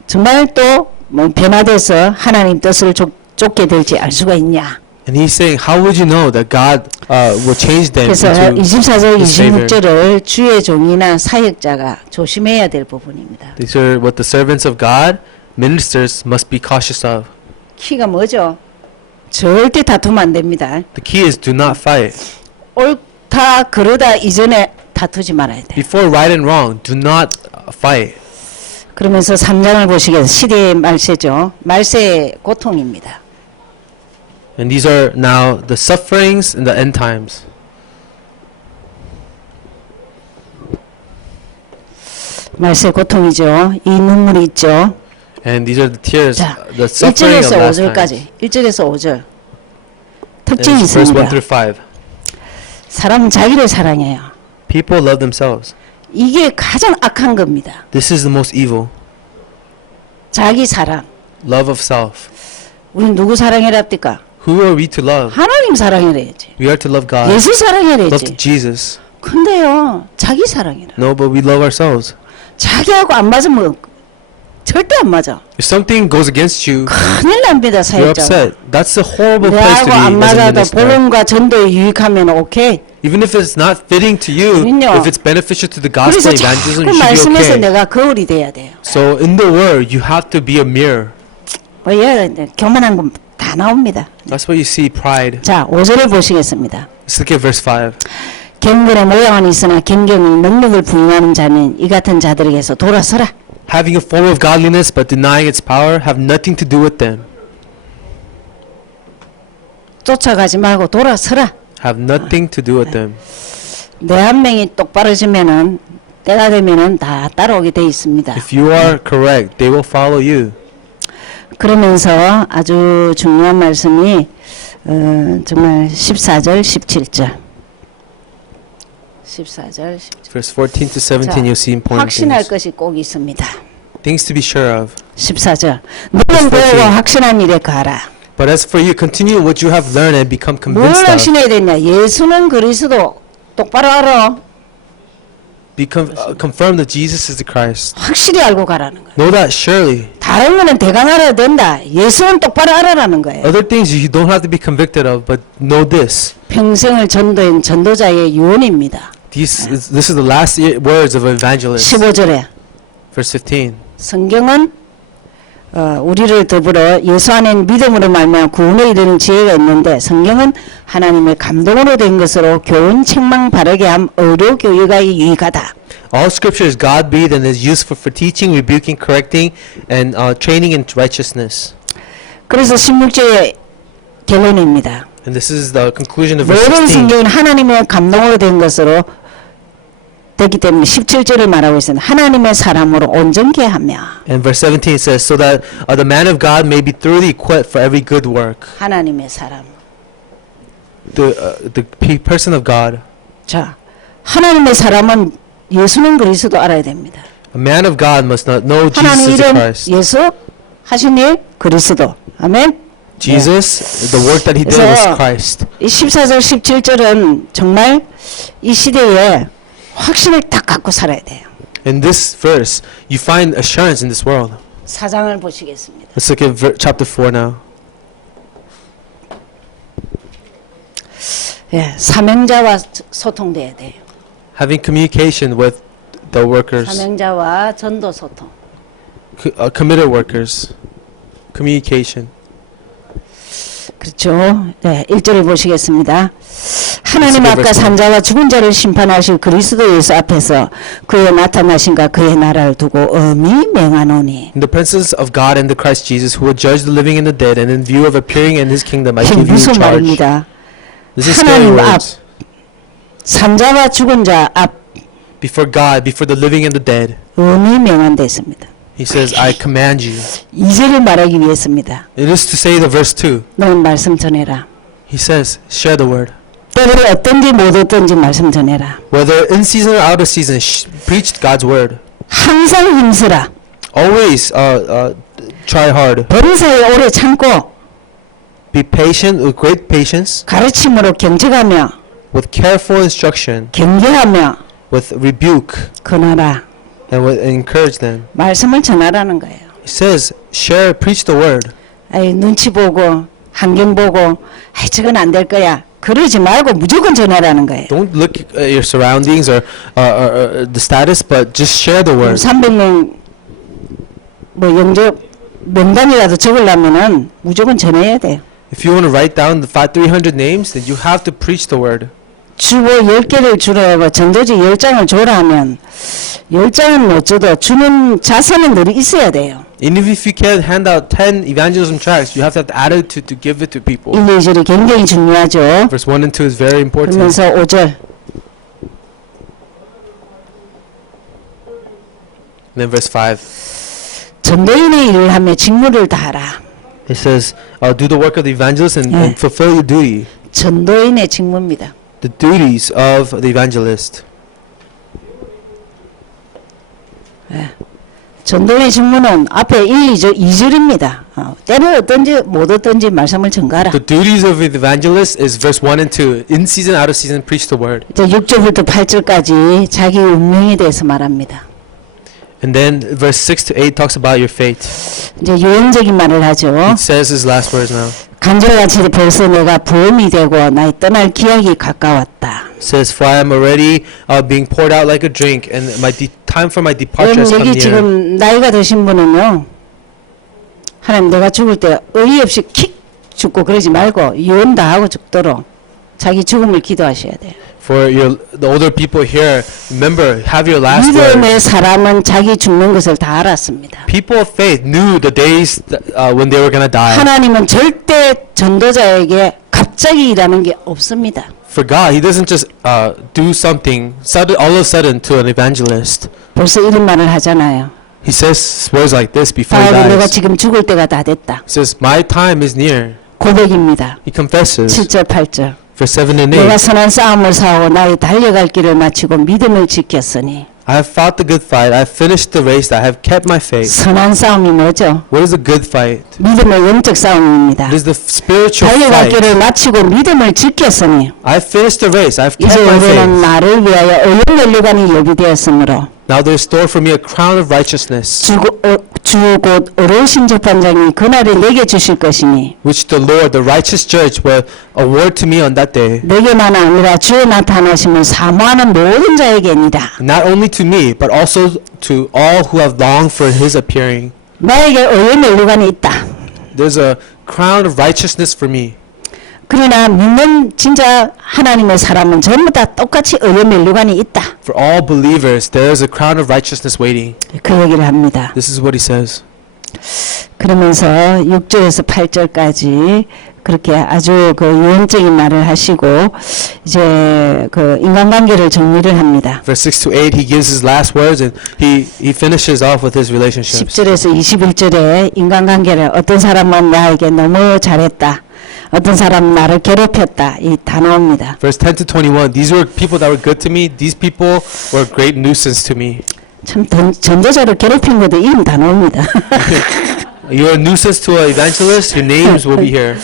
정말 또 뭐 변화돼서 하나님 뜻을 쫓게 될지 알 수가 있냐. And he's saying, how would you know that God will change them 그래서 into 24절, his favor? 26절을 주의 종이나 사역자가 조심해야 될 부분입니다. These are what the servants of God, ministers, must be cautious of. 키가 뭐죠? 절대 다투면 안 됩니다. The key is do not fight. 옳다 그러다 이전에 다투지 말아야 돼. Before right and wrong, do not fight. 그러면서 3장을 보시겠습니다. 시대의 말세죠. 말세의 고통입니다. And these are now the sufferings in the end times. 말세 고통이죠. 이 눈물이 있죠. And these are the tears, 자, the suffering of 1절에서 last times. 5절까지. 1절에서 5절. And 특징이 it's verse 1 있습니다. through 5. 사람은 자기를 사랑해요. People love themselves. 이게 가장 악한 겁니다. This is the most evil. 자기 사랑. Love of self. 우린 누구 사랑해랍니까? Who are we to love? 하나님 사랑해야지. We are to love God. 예수 Love 사랑해야지. Jesus. 근데요, 자기 사랑해라. No, but we love ourselves. 자기하고 안 맞으면 절대 안 맞아. If something goes against you, 큰일 납니다, you're 사역자가. upset. That's a horrible place to 내하고 안 be as a 맞아도 minister. 복음과 전도에 유익하면 오케이. Even if it's not fitting to you, 그럼요. if it's beneficial to the 그래서 gospel evangelism, 자꾸 you should 말씀에서 be okay. 내가 거울이 돼야 돼요. So in the word, you have to be a mirror. 뭐 교만한 건 다 나옵니다. That's why you see pride. 자, 5절을 보시겠습니다. Let's look at verse 5. 경건의 모양은 있으나 경경이 능력을 부인하는 자는 이 같은 자들에게서 돌아서라. Having a form of godliness but denying its power, have nothing to do with them. 쫓아가지 말고 돌아서라. Have nothing to do with them. 내 한 명이 똑바로지면은 때가 되면은 다 따라오게 돼 있습니다. If you are correct, they will follow you. 그러면서 아주 중요한 말씀이 정말 14절, 17절. 14절, 17절. Verse 14 to 17, 자, you'll see important 확신할 things. 것이 꼭 있습니다. Things to be sure of. 14절. 너는 배우고 확신한 일에 가라. But as for you, continue what you have learned and become 뭘 convinced of. 확신해야 되냐? 예수는 그리스도. 똑바로 알아. confirm that Jesus is the Christ. 확실히 알고 가라는 거예요. Know that surely. 다른 거는 대강 알아야 된다. 예수는 똑바로 알아라는 거예요. Other things you don't have to be convicted of, but know this. 평생을 전도한 전도자의 유언입니다. This is the last words of an evangelist. 15절에 Verse 15. 성경은 우리를 더불어 예수 안에 믿음으로 말미암아 구원에 이르는 지혜가 있는데 성경은 하나님의 감동으로 된 것으로 교훈 책망 바르게 함 의로 교육에 유익하다. All scripture is God-breathed and is useful for teaching, rebuking, correcting, and training in righteousness. 그래서 16절의 결론입니다. And this is the conclusion of verse 모든 16. 성경은 하나님의 감동으로 된 것으로 되기 때문에 17절을 말하고 있습니다. 하나님의 사람으로 온전케 하며 And verse 17 says, so that the man of God may be thoroughly equipped for every good work. 하나님의 사람. The person of God. 자, 하나님의 사람은 예수는 그리스도 알아야 됩니다. A man of God must not know Jesus 하나님 is the 이름 Christ. 예수 하신 일 그리스도. 아멘. Jesus, the work that he did was Christ. 이 14절 17절은 정말 이 시대에 확신을 딱 갖고 살아야 돼요. In this verse, you find assurance in this world. 4장을 보시겠습니다. Let's look at chapter 4 now. 예, 사명자와 소통돼야 돼요. Having communication with the workers, 사명자와 전도 소통. committed workers, communication. 그렇죠. 네, 1절을 보시겠습니다. 하나님 앞과 산자와 죽은 자를 심판하실 그리스도 예수 앞에서 그의 나타나신가 그의 나라를 두고 엄히 맹하노니. In the presence of God and the Christ Jesus, who will judge the living and the dead, and in view of appearing in His kingdom, I 이게 give you 무슨 charge. 말입니다. This is scary 하나님 앞, words. 산자와 죽은 자 앞 Before God, before the living and the dead, 엄히 맹한데 있습니다. He says, I command you. 2절을 말하기 위해서입니다. It is to say the verse 2. 너는 말씀 전해라. He says, share the word. 때를 어떤지 못 어떤지 말씀 전해라. Whether in season or out of season, preach God's word. 항상 힘쓰라. Always try hard. 범사에 오래 참고 Be patient with great patience, 가르침으로 경책하며 with careful instruction, 경계하며 with rebuke, 권하라. and with encourage them. 말씀을 전하라는 거예요. He says, share, preach the word. 아이, 눈치 보고 환경 보고 아이, 저건 안 될 거야. 그러지 말고 무조건 전하라는 거예요. Don't look at your surroundings or the status, but just share the word. 300명 뭐 영접 명단이라도 적으려면은 무조건 전해야 돼요. If you want to write down the 300 names, then you have to preach the word. 주보 10개를 주라 하고 전도지 10장을 줘라 하면 10장은 못 줘도 주는 자세는 늘 있어야 돼요. And if you can't hand out 10 evangelism tracts, you have to have the attitude to give it to people. 1, 2절이 굉장히 중요하죠. Verse 1 and 2 is very important. 그러면서 5절 And then verse 5, 전도인의 일을 하며 직무를 다하라. it says, do the work of the evangelist and fulfill your duty. 전도인의 직무입니다. The duties of the evangelist. 전도인의 직무는 앞에 1, 2절입니다. 때를 어떤지 못 어떤지 말씀을 전가라. The duties of the evangelist is verse 1 and 2. In season, out of season, preach the word. 이제 6절부터 8절까지 자기 운명에 대해서 말합니다. And then verse 6 to 8 talks about your fate. 이제 유형적인 말을 하죠. It says his last words now. 간절같이 벌써 내가 보험이 되고 나의 떠날 기약이 가까웠다. It says, for I am already being poured out like a drink, and my time for my departure has 여러분 come 여기 near. 지금 나이가 드신 분은요. 하나님 내가 죽을 때 의의 없이 킥 죽고 그러지 말고 유언 다 하고 죽도록 자기 죽음을 기도하셔야 돼요. For the older people here, remember, have your last word. 믿음의 사람은 자기 죽는 것을 다 알았습니다. People of faith knew the days when they were going to die. 하나님은 절대 전도자에게 갑자기 일하는 게 없습니다. For God, He doesn't just do something all of a sudden to an evangelist. 벌써 이런 말을 하잖아요. He says words like this before he 바울이 내가 dies. 지금 죽을 때가 다 됐다. He says, my time is near. 고백입니다. He confesses. 7절 8절 Verse 7 and 내가 8. 선한 싸움을 싸우고 나의 달려갈 길을 마치고 믿음을 지켰으니 I have fought the good fight. I have finished the race. I have kept my faith. 선한 싸움이 뭐죠? What is a good fight? 믿음의 영적 싸움입니다. It is the spiritual 달려갈 길을 fight. 마치고 믿음을 지켰으니 I have finished the race. I have 이제 kept my 우리는 faith. 나를 위하여 의의 면류관이 예비되었으므로 Now there is stored for me a crown of righteousness, 주 곧 어르신 재판장이 그날에 내게 주실 것이니 which the Lord, the righteous judge, will award to me on that day. 내게만 아니라 주의 나타나심을 사모하는 모든 자에게니라. Not only to me, but also to all who have longed for his appearing. 나에게 의의 면류관이 있다. There's a crown of righteousness for me. 그러나 믿는 진짜 하나님의 사람은 전부 다 똑같이 의의 면류관이 있다. For all believers, there is a crown of righteousness waiting. 그 얘기를 합니다. This is what he says. 그러면서 6절에서 8절까지 그렇게 아주 그 유언적인 말을 하시고 이제 그 인간관계를 정리를 합니다. Verse 6 to 8, he gives his last words and he finishes off with his relationships. 10절에서 21절에 인간관계를 어떤 사람은 나에게 너무 잘했다. 어떤 사람은 나를 괴롭혔다. 이 다 나옵니다. Verse 10 to 21, these were people that were good to me. These people were a great nuisance to me. 참 전도자를 괴롭힌 것도 이름 다 나옵니다. You're a nuisance to an evangelist, your names will be here.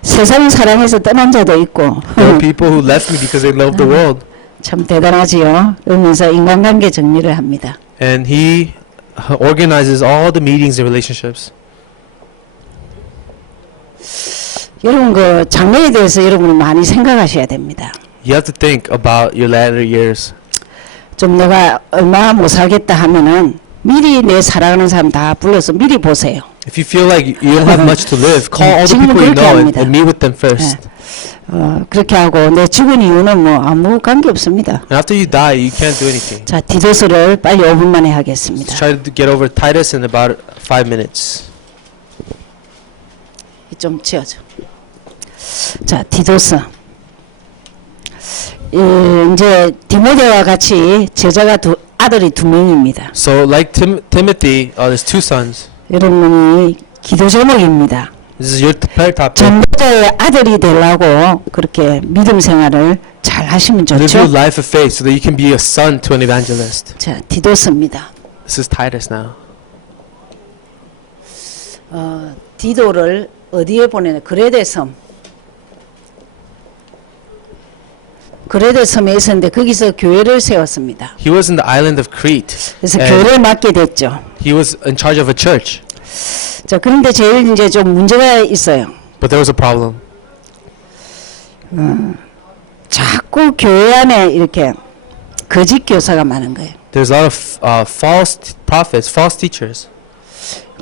세상을 사랑해서 떠난 자도 있고 There are people who left me because they loved the world. 참 대단하지요. 그러면서 인간관계 정리를 합니다. And he organizes all the meetings and relationships. 여러분 그 장래에 대해서 여러분이 많이 생각하셔야 됩니다. You have to think about your latter years. 좀 내가 얼마 못 살겠다 하면은 미리 내 사랑하는 사람 다 불러서 미리 보세요. If you feel like you don't have much to live, call all the 지금은 people you 그렇게 know 합니다. and meet with them first. 그렇게 하고 내 죽은 이유는 뭐 아무 관계 없습니다. And after you die, you can't do anything. 자, 디도스를 빨리 5분 만에 하겠습니다. Let's try to get over Titus in about 5 minutes. 좀 치워줘. 자, 디도스. 이제 디모데와 같이 제자가 아들이 2명입니다. So like Timothy, there's 2 sons. 여러분이 기도 제목입니다. This is your prayer topic. 전도자의 아들이 되려고 그렇게 믿음 생활을 잘 하시면 Live your 좋죠. life of faith so that you can be a son to an evangelist. 자, 디도스입니다. This is Titus now. 디도를 어디에 보내냐? 그레데 섬. 그레데 섬에 있었는데 거기서 교회를 세웠습니다. He was in the island of Crete. 그래서 And 교회를 맡게 됐죠. he was in charge of a church. 자, 그런데 제일 이제 좀 문제가 있어요. But there was a problem. 자꾸 교회 안에 이렇게 거짓 교사가 많은 거예요. There's a lot of false prophets, false teachers.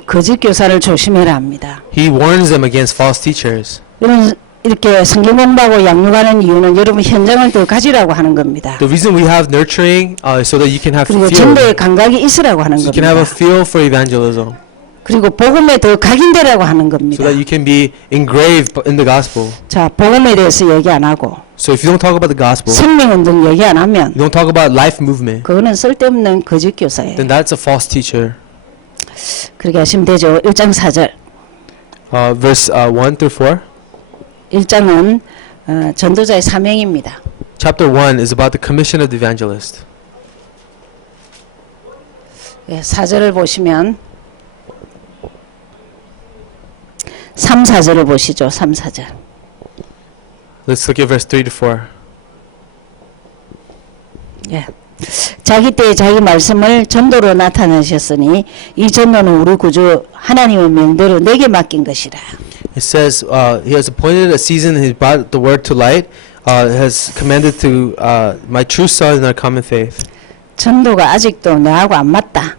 거짓 교사를 조심해라 합니다. He warns them against false teachers. 여러분 이렇게 성경 공부하고 양육하는 이유는 여러분 현장을 더 가지라고 하는 겁니다. The reason we have nurturing is so that you can have 그리고 feel. 전도의 감각이 있으라고 하는 So you can have a 겁니다. feel for evangelism. 그리고 복음에 더 각인되라고 하는 So 겁니다. that you can be engraved in the gospel. 자, 복음에 대해서 얘기 안 하고 So if you don't talk about the gospel, 생명운동 얘기 안 하면 you don't talk about life movement, 그거는 쓸데없는 거짓 교사예요. then that's a false teacher. 그렇게 하시면 되죠. 1장 4절. Verse 1 through 4. 1장은 전도자의 사명입니다. Chapter 1 is about the commission of the evangelist. 예, 4절을 보시면 3, 4절을 보시죠. 3, 4절. Let's look at verse 3 to 4. 예. 자기 때에 자기 말씀을 전도로 나타내셨으니 이 전도는 우리 구주 하나님의 명대로 내게 맡긴 것이라. It says, he has appointed a season, he brought the word to light, has commanded to my true son in our common faith. 전도가 아직도 나하고 안 맞다.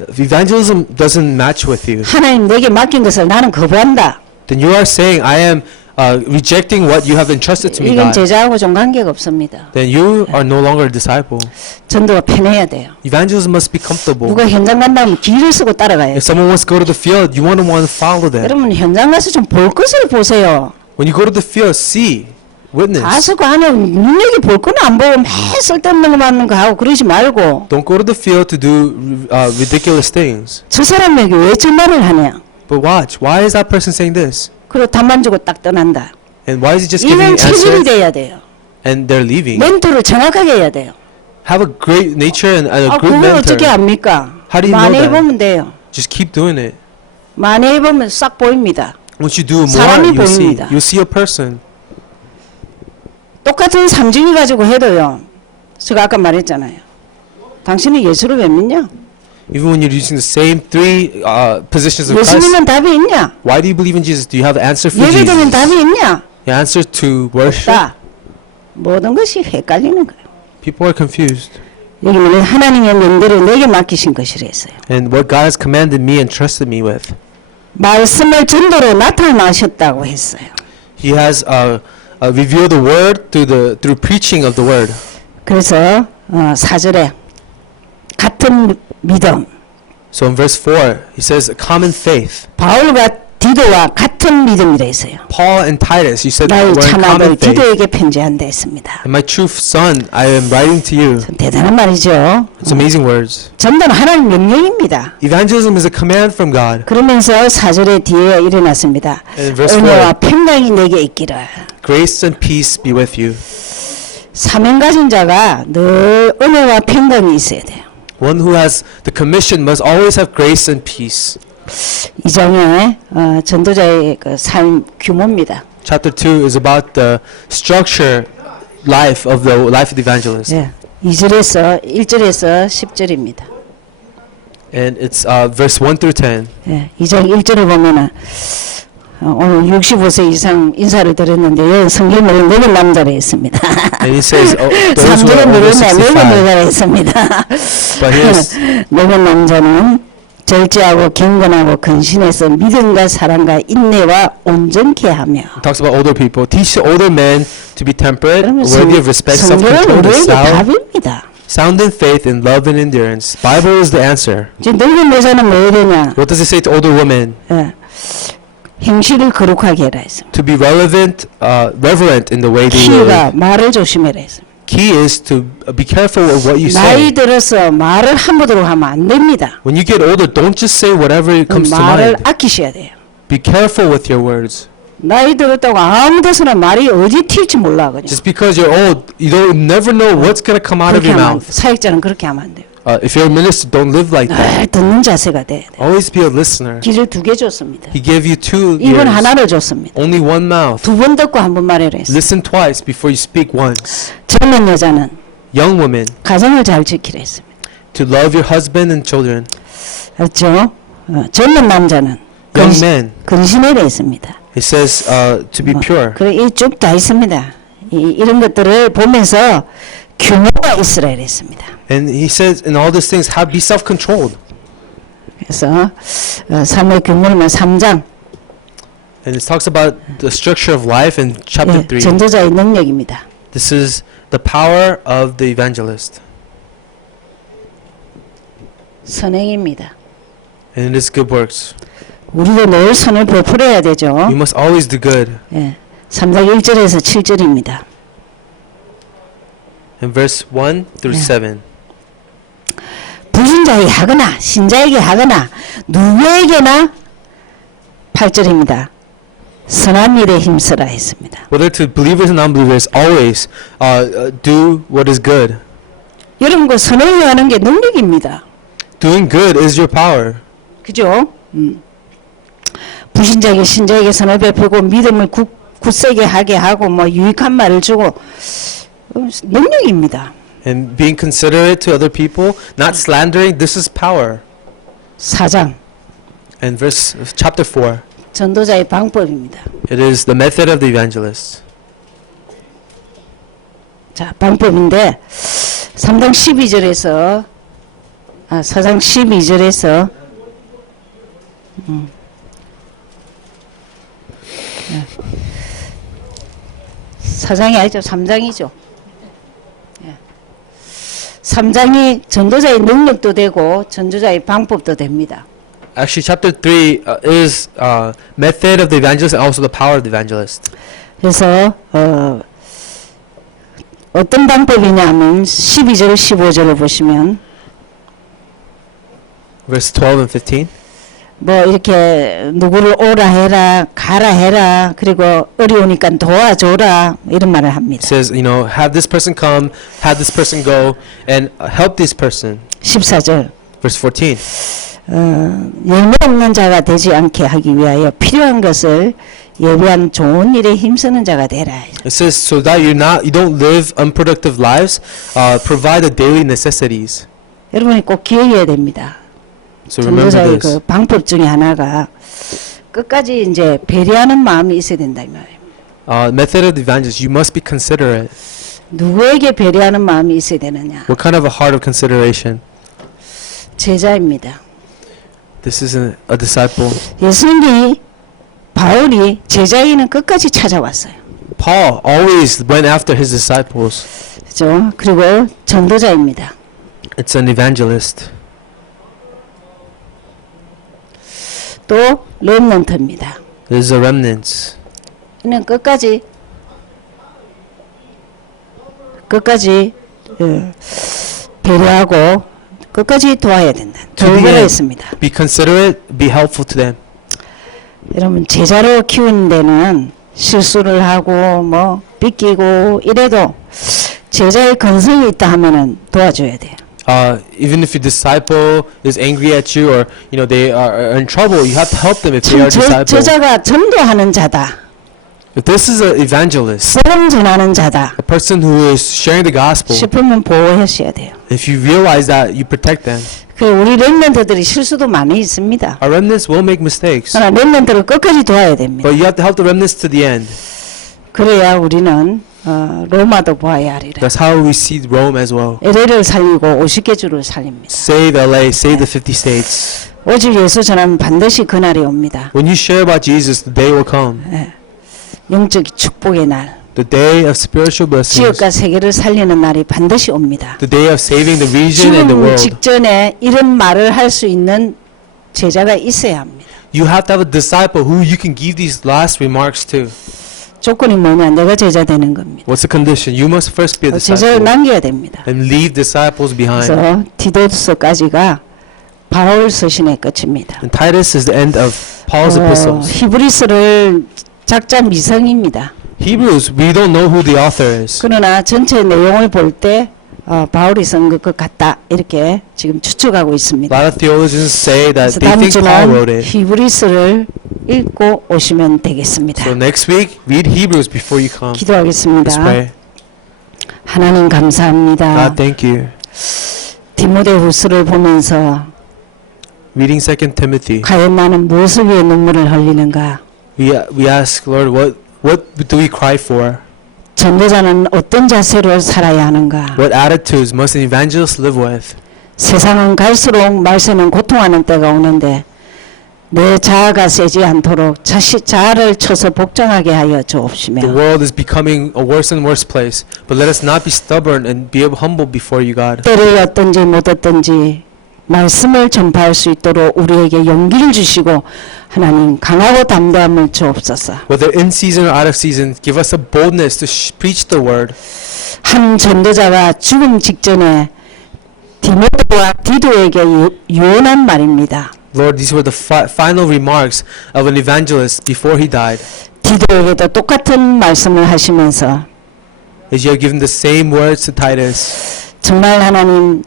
If evangelism doesn't match with you, 하나님 내게 맡긴 것을 나는 거부한다. then you are saying, I am rejecting what you have entrusted to me, 이건 God. 제자하고 좀 관계가 없습니다. Then you are no longer a disciple. 전도가 편해야 돼요. Evangelism must be comfortable. 누가 현장 간다면 길을 쓰고 따라가야 If 돼요. someone wants to go to the field, you want to follow them. 여러분 현장 가서 좀 볼 것을 보세요. When you go to the field, see, witness. 가서 그 안에 눈여기 볼 거는 안 보고 매 쓸데없는 거 맞는 거 하고 그러지 말고 Don't go to the field to do ridiculous things. 저 사람에게 왜 저 말을 하냐. But watch, why is that person saying this? 그리고 답만 주고 딱 떠난다. And why is he just giving 이런 an 체질이 answer 돼야 돼요. and they're leaving? 멘토를 정확하게 해야 돼요. have a great nature and a 아, good 그걸 mentor. 어떻게 압니까? How do you know 많이 that? 해보면 돼요. Just keep doing it. 많이 해보면 싹 보입니다. Once you do more, 사람이 you'll see. 보입니다. You'll see a person. 똑같은 삼중이 가지고 해도요. 제가 아까 말했잖아요. 당신은 예수를 왜 믿냐? Even when you're using the same three positions of 예수 Christ, 믿는 답이 있냐? why do you believe in Jesus? Do you have the answer for 예배드리는 Jesus? 답이 있냐? The answer to worship? 없다. 모든 것이 헷갈리는 거예요. People are confused. 여기는 하나님의 명대로 내게 맡기신 것이라 했어요. And what God has commanded me and trusted me with. 말씀을 전도로 나타나셨다고 했어요. He has revealed the word through preaching of the word. 그래서 4절에 같은 믿음, So in verse 4, he says, common faith. 바울과 디도와 같은 믿음이라 했어요. Paul and Titus, you said 나의 we're in 참아들 common faith. 디도에게 편지한다 했습니다. And my true son, I am writing to you. 참 대단한 말이죠. It's amazing words. 전도는 하나님 명령입니다. Evangelism is a command from God. 그러면서 4절에 뒤에 일어났습니다. And in verse 은혜와 4, 평강이 내게 있기를. grace and peace be with you. 사명 가진 자가 늘 은혜와 평강이 있어야 돼요. One who has the commission must always have grace and peace. 이 장에 전도자의 그 삶 규모입니다. Chapter 2 is about the structure life of the evangelist. 예. 2절에서 1절에서 10절입니다. And it's verse 1 through 10. 예. 2장 1절을 보면은 오늘 65세 이상 인사를 드렸는데 성경을 늙은 남자라 했습니다. And he says, those who 3절은 are over 늙은 65. 여자라 했습니다. But here's 늙은 남자는 절제하고 경건하고 근신해서 믿음과 사랑과 인내와 온전케 하며. talks about older people. Teach the older men to be temperate, 그러면 worthy of respect, 성경은 self-controlled, and 우리에게 sound, 답입니다. sound in faith, and love and endurance. Bible is the answer. 이제 늙은 여자는 뭐 해야 되냐? What does it say to older women? 예. 행실을 거룩하게 해라 했습니다. To be reverent in the way they 키가 live. 말을 조심해라 했습니다. Key is to be careful of what you 나이 say. 들어서 말을 함부로 하면 안 됩니다. When you get older, don't just say whatever comes to 말을 mind. 아끼셔야 돼요. Be careful with your words. 나이 들었다고 아무 데서나 말이 어디 튈지 몰라 그냥. Just because you're old, you don't never know what's going to come out of 그렇게 your 하면 안 돼. mouth. 사역자는 그렇게 하면 안 돼요. If you're a minister, don't live like that. 늘 듣는 자세가 돼야 돼요. Always be a listener. 귀를 2개 줬습니다. He gave you 2 입은 ears, 하나를 줬습니다. only one mouth. 2번 듣고 한 번 말해라 했어요. Listen twice before you speak once. 젊은 여자는 Young women, 가정을 잘 지키라 했습니다. to love your husband and children. 그렇죠? 젊은 남자는 Young men, 근신해라 했습니다. it says to be pure. 그래 이 쭉 다 있습니다. 이런 것들을 보면서 규모가 있으라 했습니다. And he says in all these things, be self-controlled. 그래서 삶의 규모는 3장 And it talks about the structure of life in chapter 3. 전도자의 능력입니다. This is the power of the evangelist. 선행입니다. And it is good works. 우리도 늘 선을 베풀어야 되죠. We must always do good. 예, 3장 1절에서 7절입니다. In verse 1 through 7. 불신자에게 하거나 신자에게 하거나 누구에게나 8절입니다. 선한 일에 힘쓰라 했습니다. Whether to believers and unbelievers, always do what is good. 여러분 그 선을 하는 게 능력입니다. Doing good is your power. 그죠? 불신자에게 신자에게 선을 베풀고 믿음을 굳세게 하게 하고 뭐 유익한 말을 주고 능력입니다. And being considerate to other people, not slandering, this is power. 4장 And chapter 4, 전도자의 방법입니다. it is the method of the evangelist. 자, 방법인데 3장 12절에서 4장 12절에서 사장이 아니죠. 3장이죠. 3장이 전도자의 능력도 되고 전도자의 방법도 됩니다. Actually, chapter 3 is method of the evangelist and also the power of the evangelist. 그래서 어떤 방법이냐면 12절 15절을 보시면 Verse 12 and 15. 뭐 이렇게 누구를 오라 해라 가라 해라 그리고 어려우니까 도와줘라 이런 말을 합니다. It says, you know, have this person come, have this person go, and help this person. 14절 Verse 14. 열매 없는 자가 되지 않게 하기 위하여 필요한 것을 예비한 좋은 일에 힘쓰는 자가 되라. It says, so that you don't live unproductive lives, provide the daily necessities. 여러분이 꼭 기억해야 됩니다. So remember 전도자의 this. 그 방법 중에 하나가 끝까지 이제 배려하는 마음이 있어야 된다 이 말이에요. Method of the evangelist, you must be considerate. 누구에게 배려하는 마음이 있어야 되느냐? What kind of a heart of consideration? 제자입니다. This isn't a disciple. 예수님이 바울이 제자인은 끝까지 찾아왔어요. Paul always went after his disciples. 그죠? 그리고 전도자입니다. It's an evangelist. 또 렘넌트입니다. There's a remnants. 이는 끝까지 배려하고 끝까지 도와야 된다. 교육을 했습니다. Be considerate, be helpful to them. 여러분 제자로 키우는 데는 실수를 하고 뭐 삐끼고 이래도 제자의 건성이 있다 하면은 도와줘야 돼요. Even if your disciple is angry at you or you know they are in trouble, you have to help them if they are disciple. 제자가 전도하는 자다. If this is an evangelist, 복음 전하는 자다. a person who is sharing the gospel, 싶으면 보호하셔야 돼요. if you realize that, you protect them. 그 우리 렘넌트들이 실수도 많이 있습니다. Our remnants will make mistakes, 그러나 렘넌트를 끝까지 도와야 됩니다. but you have to help the remnants to the end. 그래야 우리는 로마도 보아야 하리라. That's how we see Rome as well. LA를 살리고 50개주를 살립니다. Save LA, save the 50 states. 오직 예수 전하면 반드시 그날이 옵니다. When you share about Jesus, the day will come. 영적 축복의 날, The day of spiritual blessings. 지역과 세계를 살리는 날이 반드시 옵니다. The day of saving the region and the 죽음 world. 직전에 이런 말을 할 수 있는 제자가 있어야 합니다. You have to have a disciple who you can give these last remarks to. 조건이 뭐냐? 내가 제자 되는 겁니다. What's the condition? You must first be a 제자를 disciple 남겨야 됩니다. and leave disciples behind. 그래서 디도스까지가 바울 서신의 끝입니다. And Titus is the end of Paul's epistles. 히브리서를 작자 미성입니다. Hebrews, we don't know who the author is. 그러나 전체 내용을 볼 때 바울이 쓴 것 같다 이렇게 지금 추측하고 A 있습니다. lot of theologians say that 그래서 they 다음 think Paul wrote 주는 it. 히브리서를 읽고 오시면 되겠습니다. So next week, read Hebrews before you come. 기도하겠습니다. Let's pray. 하나님 감사합니다. God, thank you. 디모데후서를 보면서 Reading 2 Timothy, 과연 나는 무엇을 위해 눈물을 흘리는가? we ask, Lord, what do we cry for? 전도자는 어떤 자세로 살아야 하는가? What attitudes must an evangelist live with? 세상은 갈수록 말세는 고통하는 때가 오는데 내 자아가 세지 않도록 자아를 쳐서 복종하게 하여 The 주옵시며 world is becoming a worse and worse place, but let us not be stubborn and be humble before you, God. 때를 얻든지 못 얻든지 말씀을 전파할 수 있도록 우리에게 용기를 주시고 하나님 강하고 담대함을 주옵소서. Whether in season or out of season, give us a boldness to preach the word. 한 전도자가 죽음 직전에 디모데와 디도에게 유언한 말입니다. Lord, these were the final remarks of an evangelist before he died. 디도에게도 똑같은 말씀을 하시면서 As you have given the same words to Titus. 정말 하나님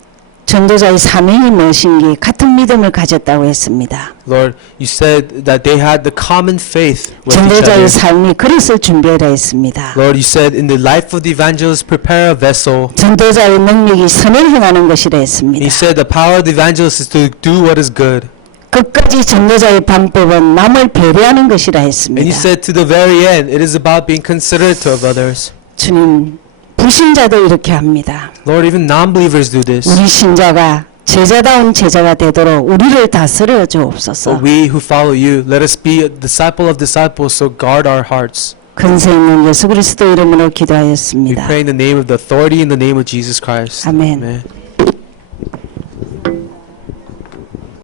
전도자의 사명이 무엇인지 같은 믿음을 가졌다고 했습니다. Lord, you said that they had the common faith with each 전도자의 other. 삶이 그릇을 준비하라 했습니다. Lord, you said in the life of the evangelist, prepare a vessel. 전도자의 능력이 선을 행하는 것이라 And 했습니다. you said the power of the evangelist is to do what is good. 끝까지 전도자의 방법은 남을 배려하는 것이라 And you 했습니다. said to the very end, it is about being considerate of others. 주님, 불신자도 이렇게 합니다. Lord, even non-believers do this. 우리 신자가 제자다운 제자가 되도록 우리를 다스려 주옵소서. But we who follow you, let us be a disciple of disciples, so guard our hearts. 근세 있는 예수 그리스도 이름으로 We 기도하였습니다. pray in the name of the authority in the name of Jesus Christ. 아멘. Amen.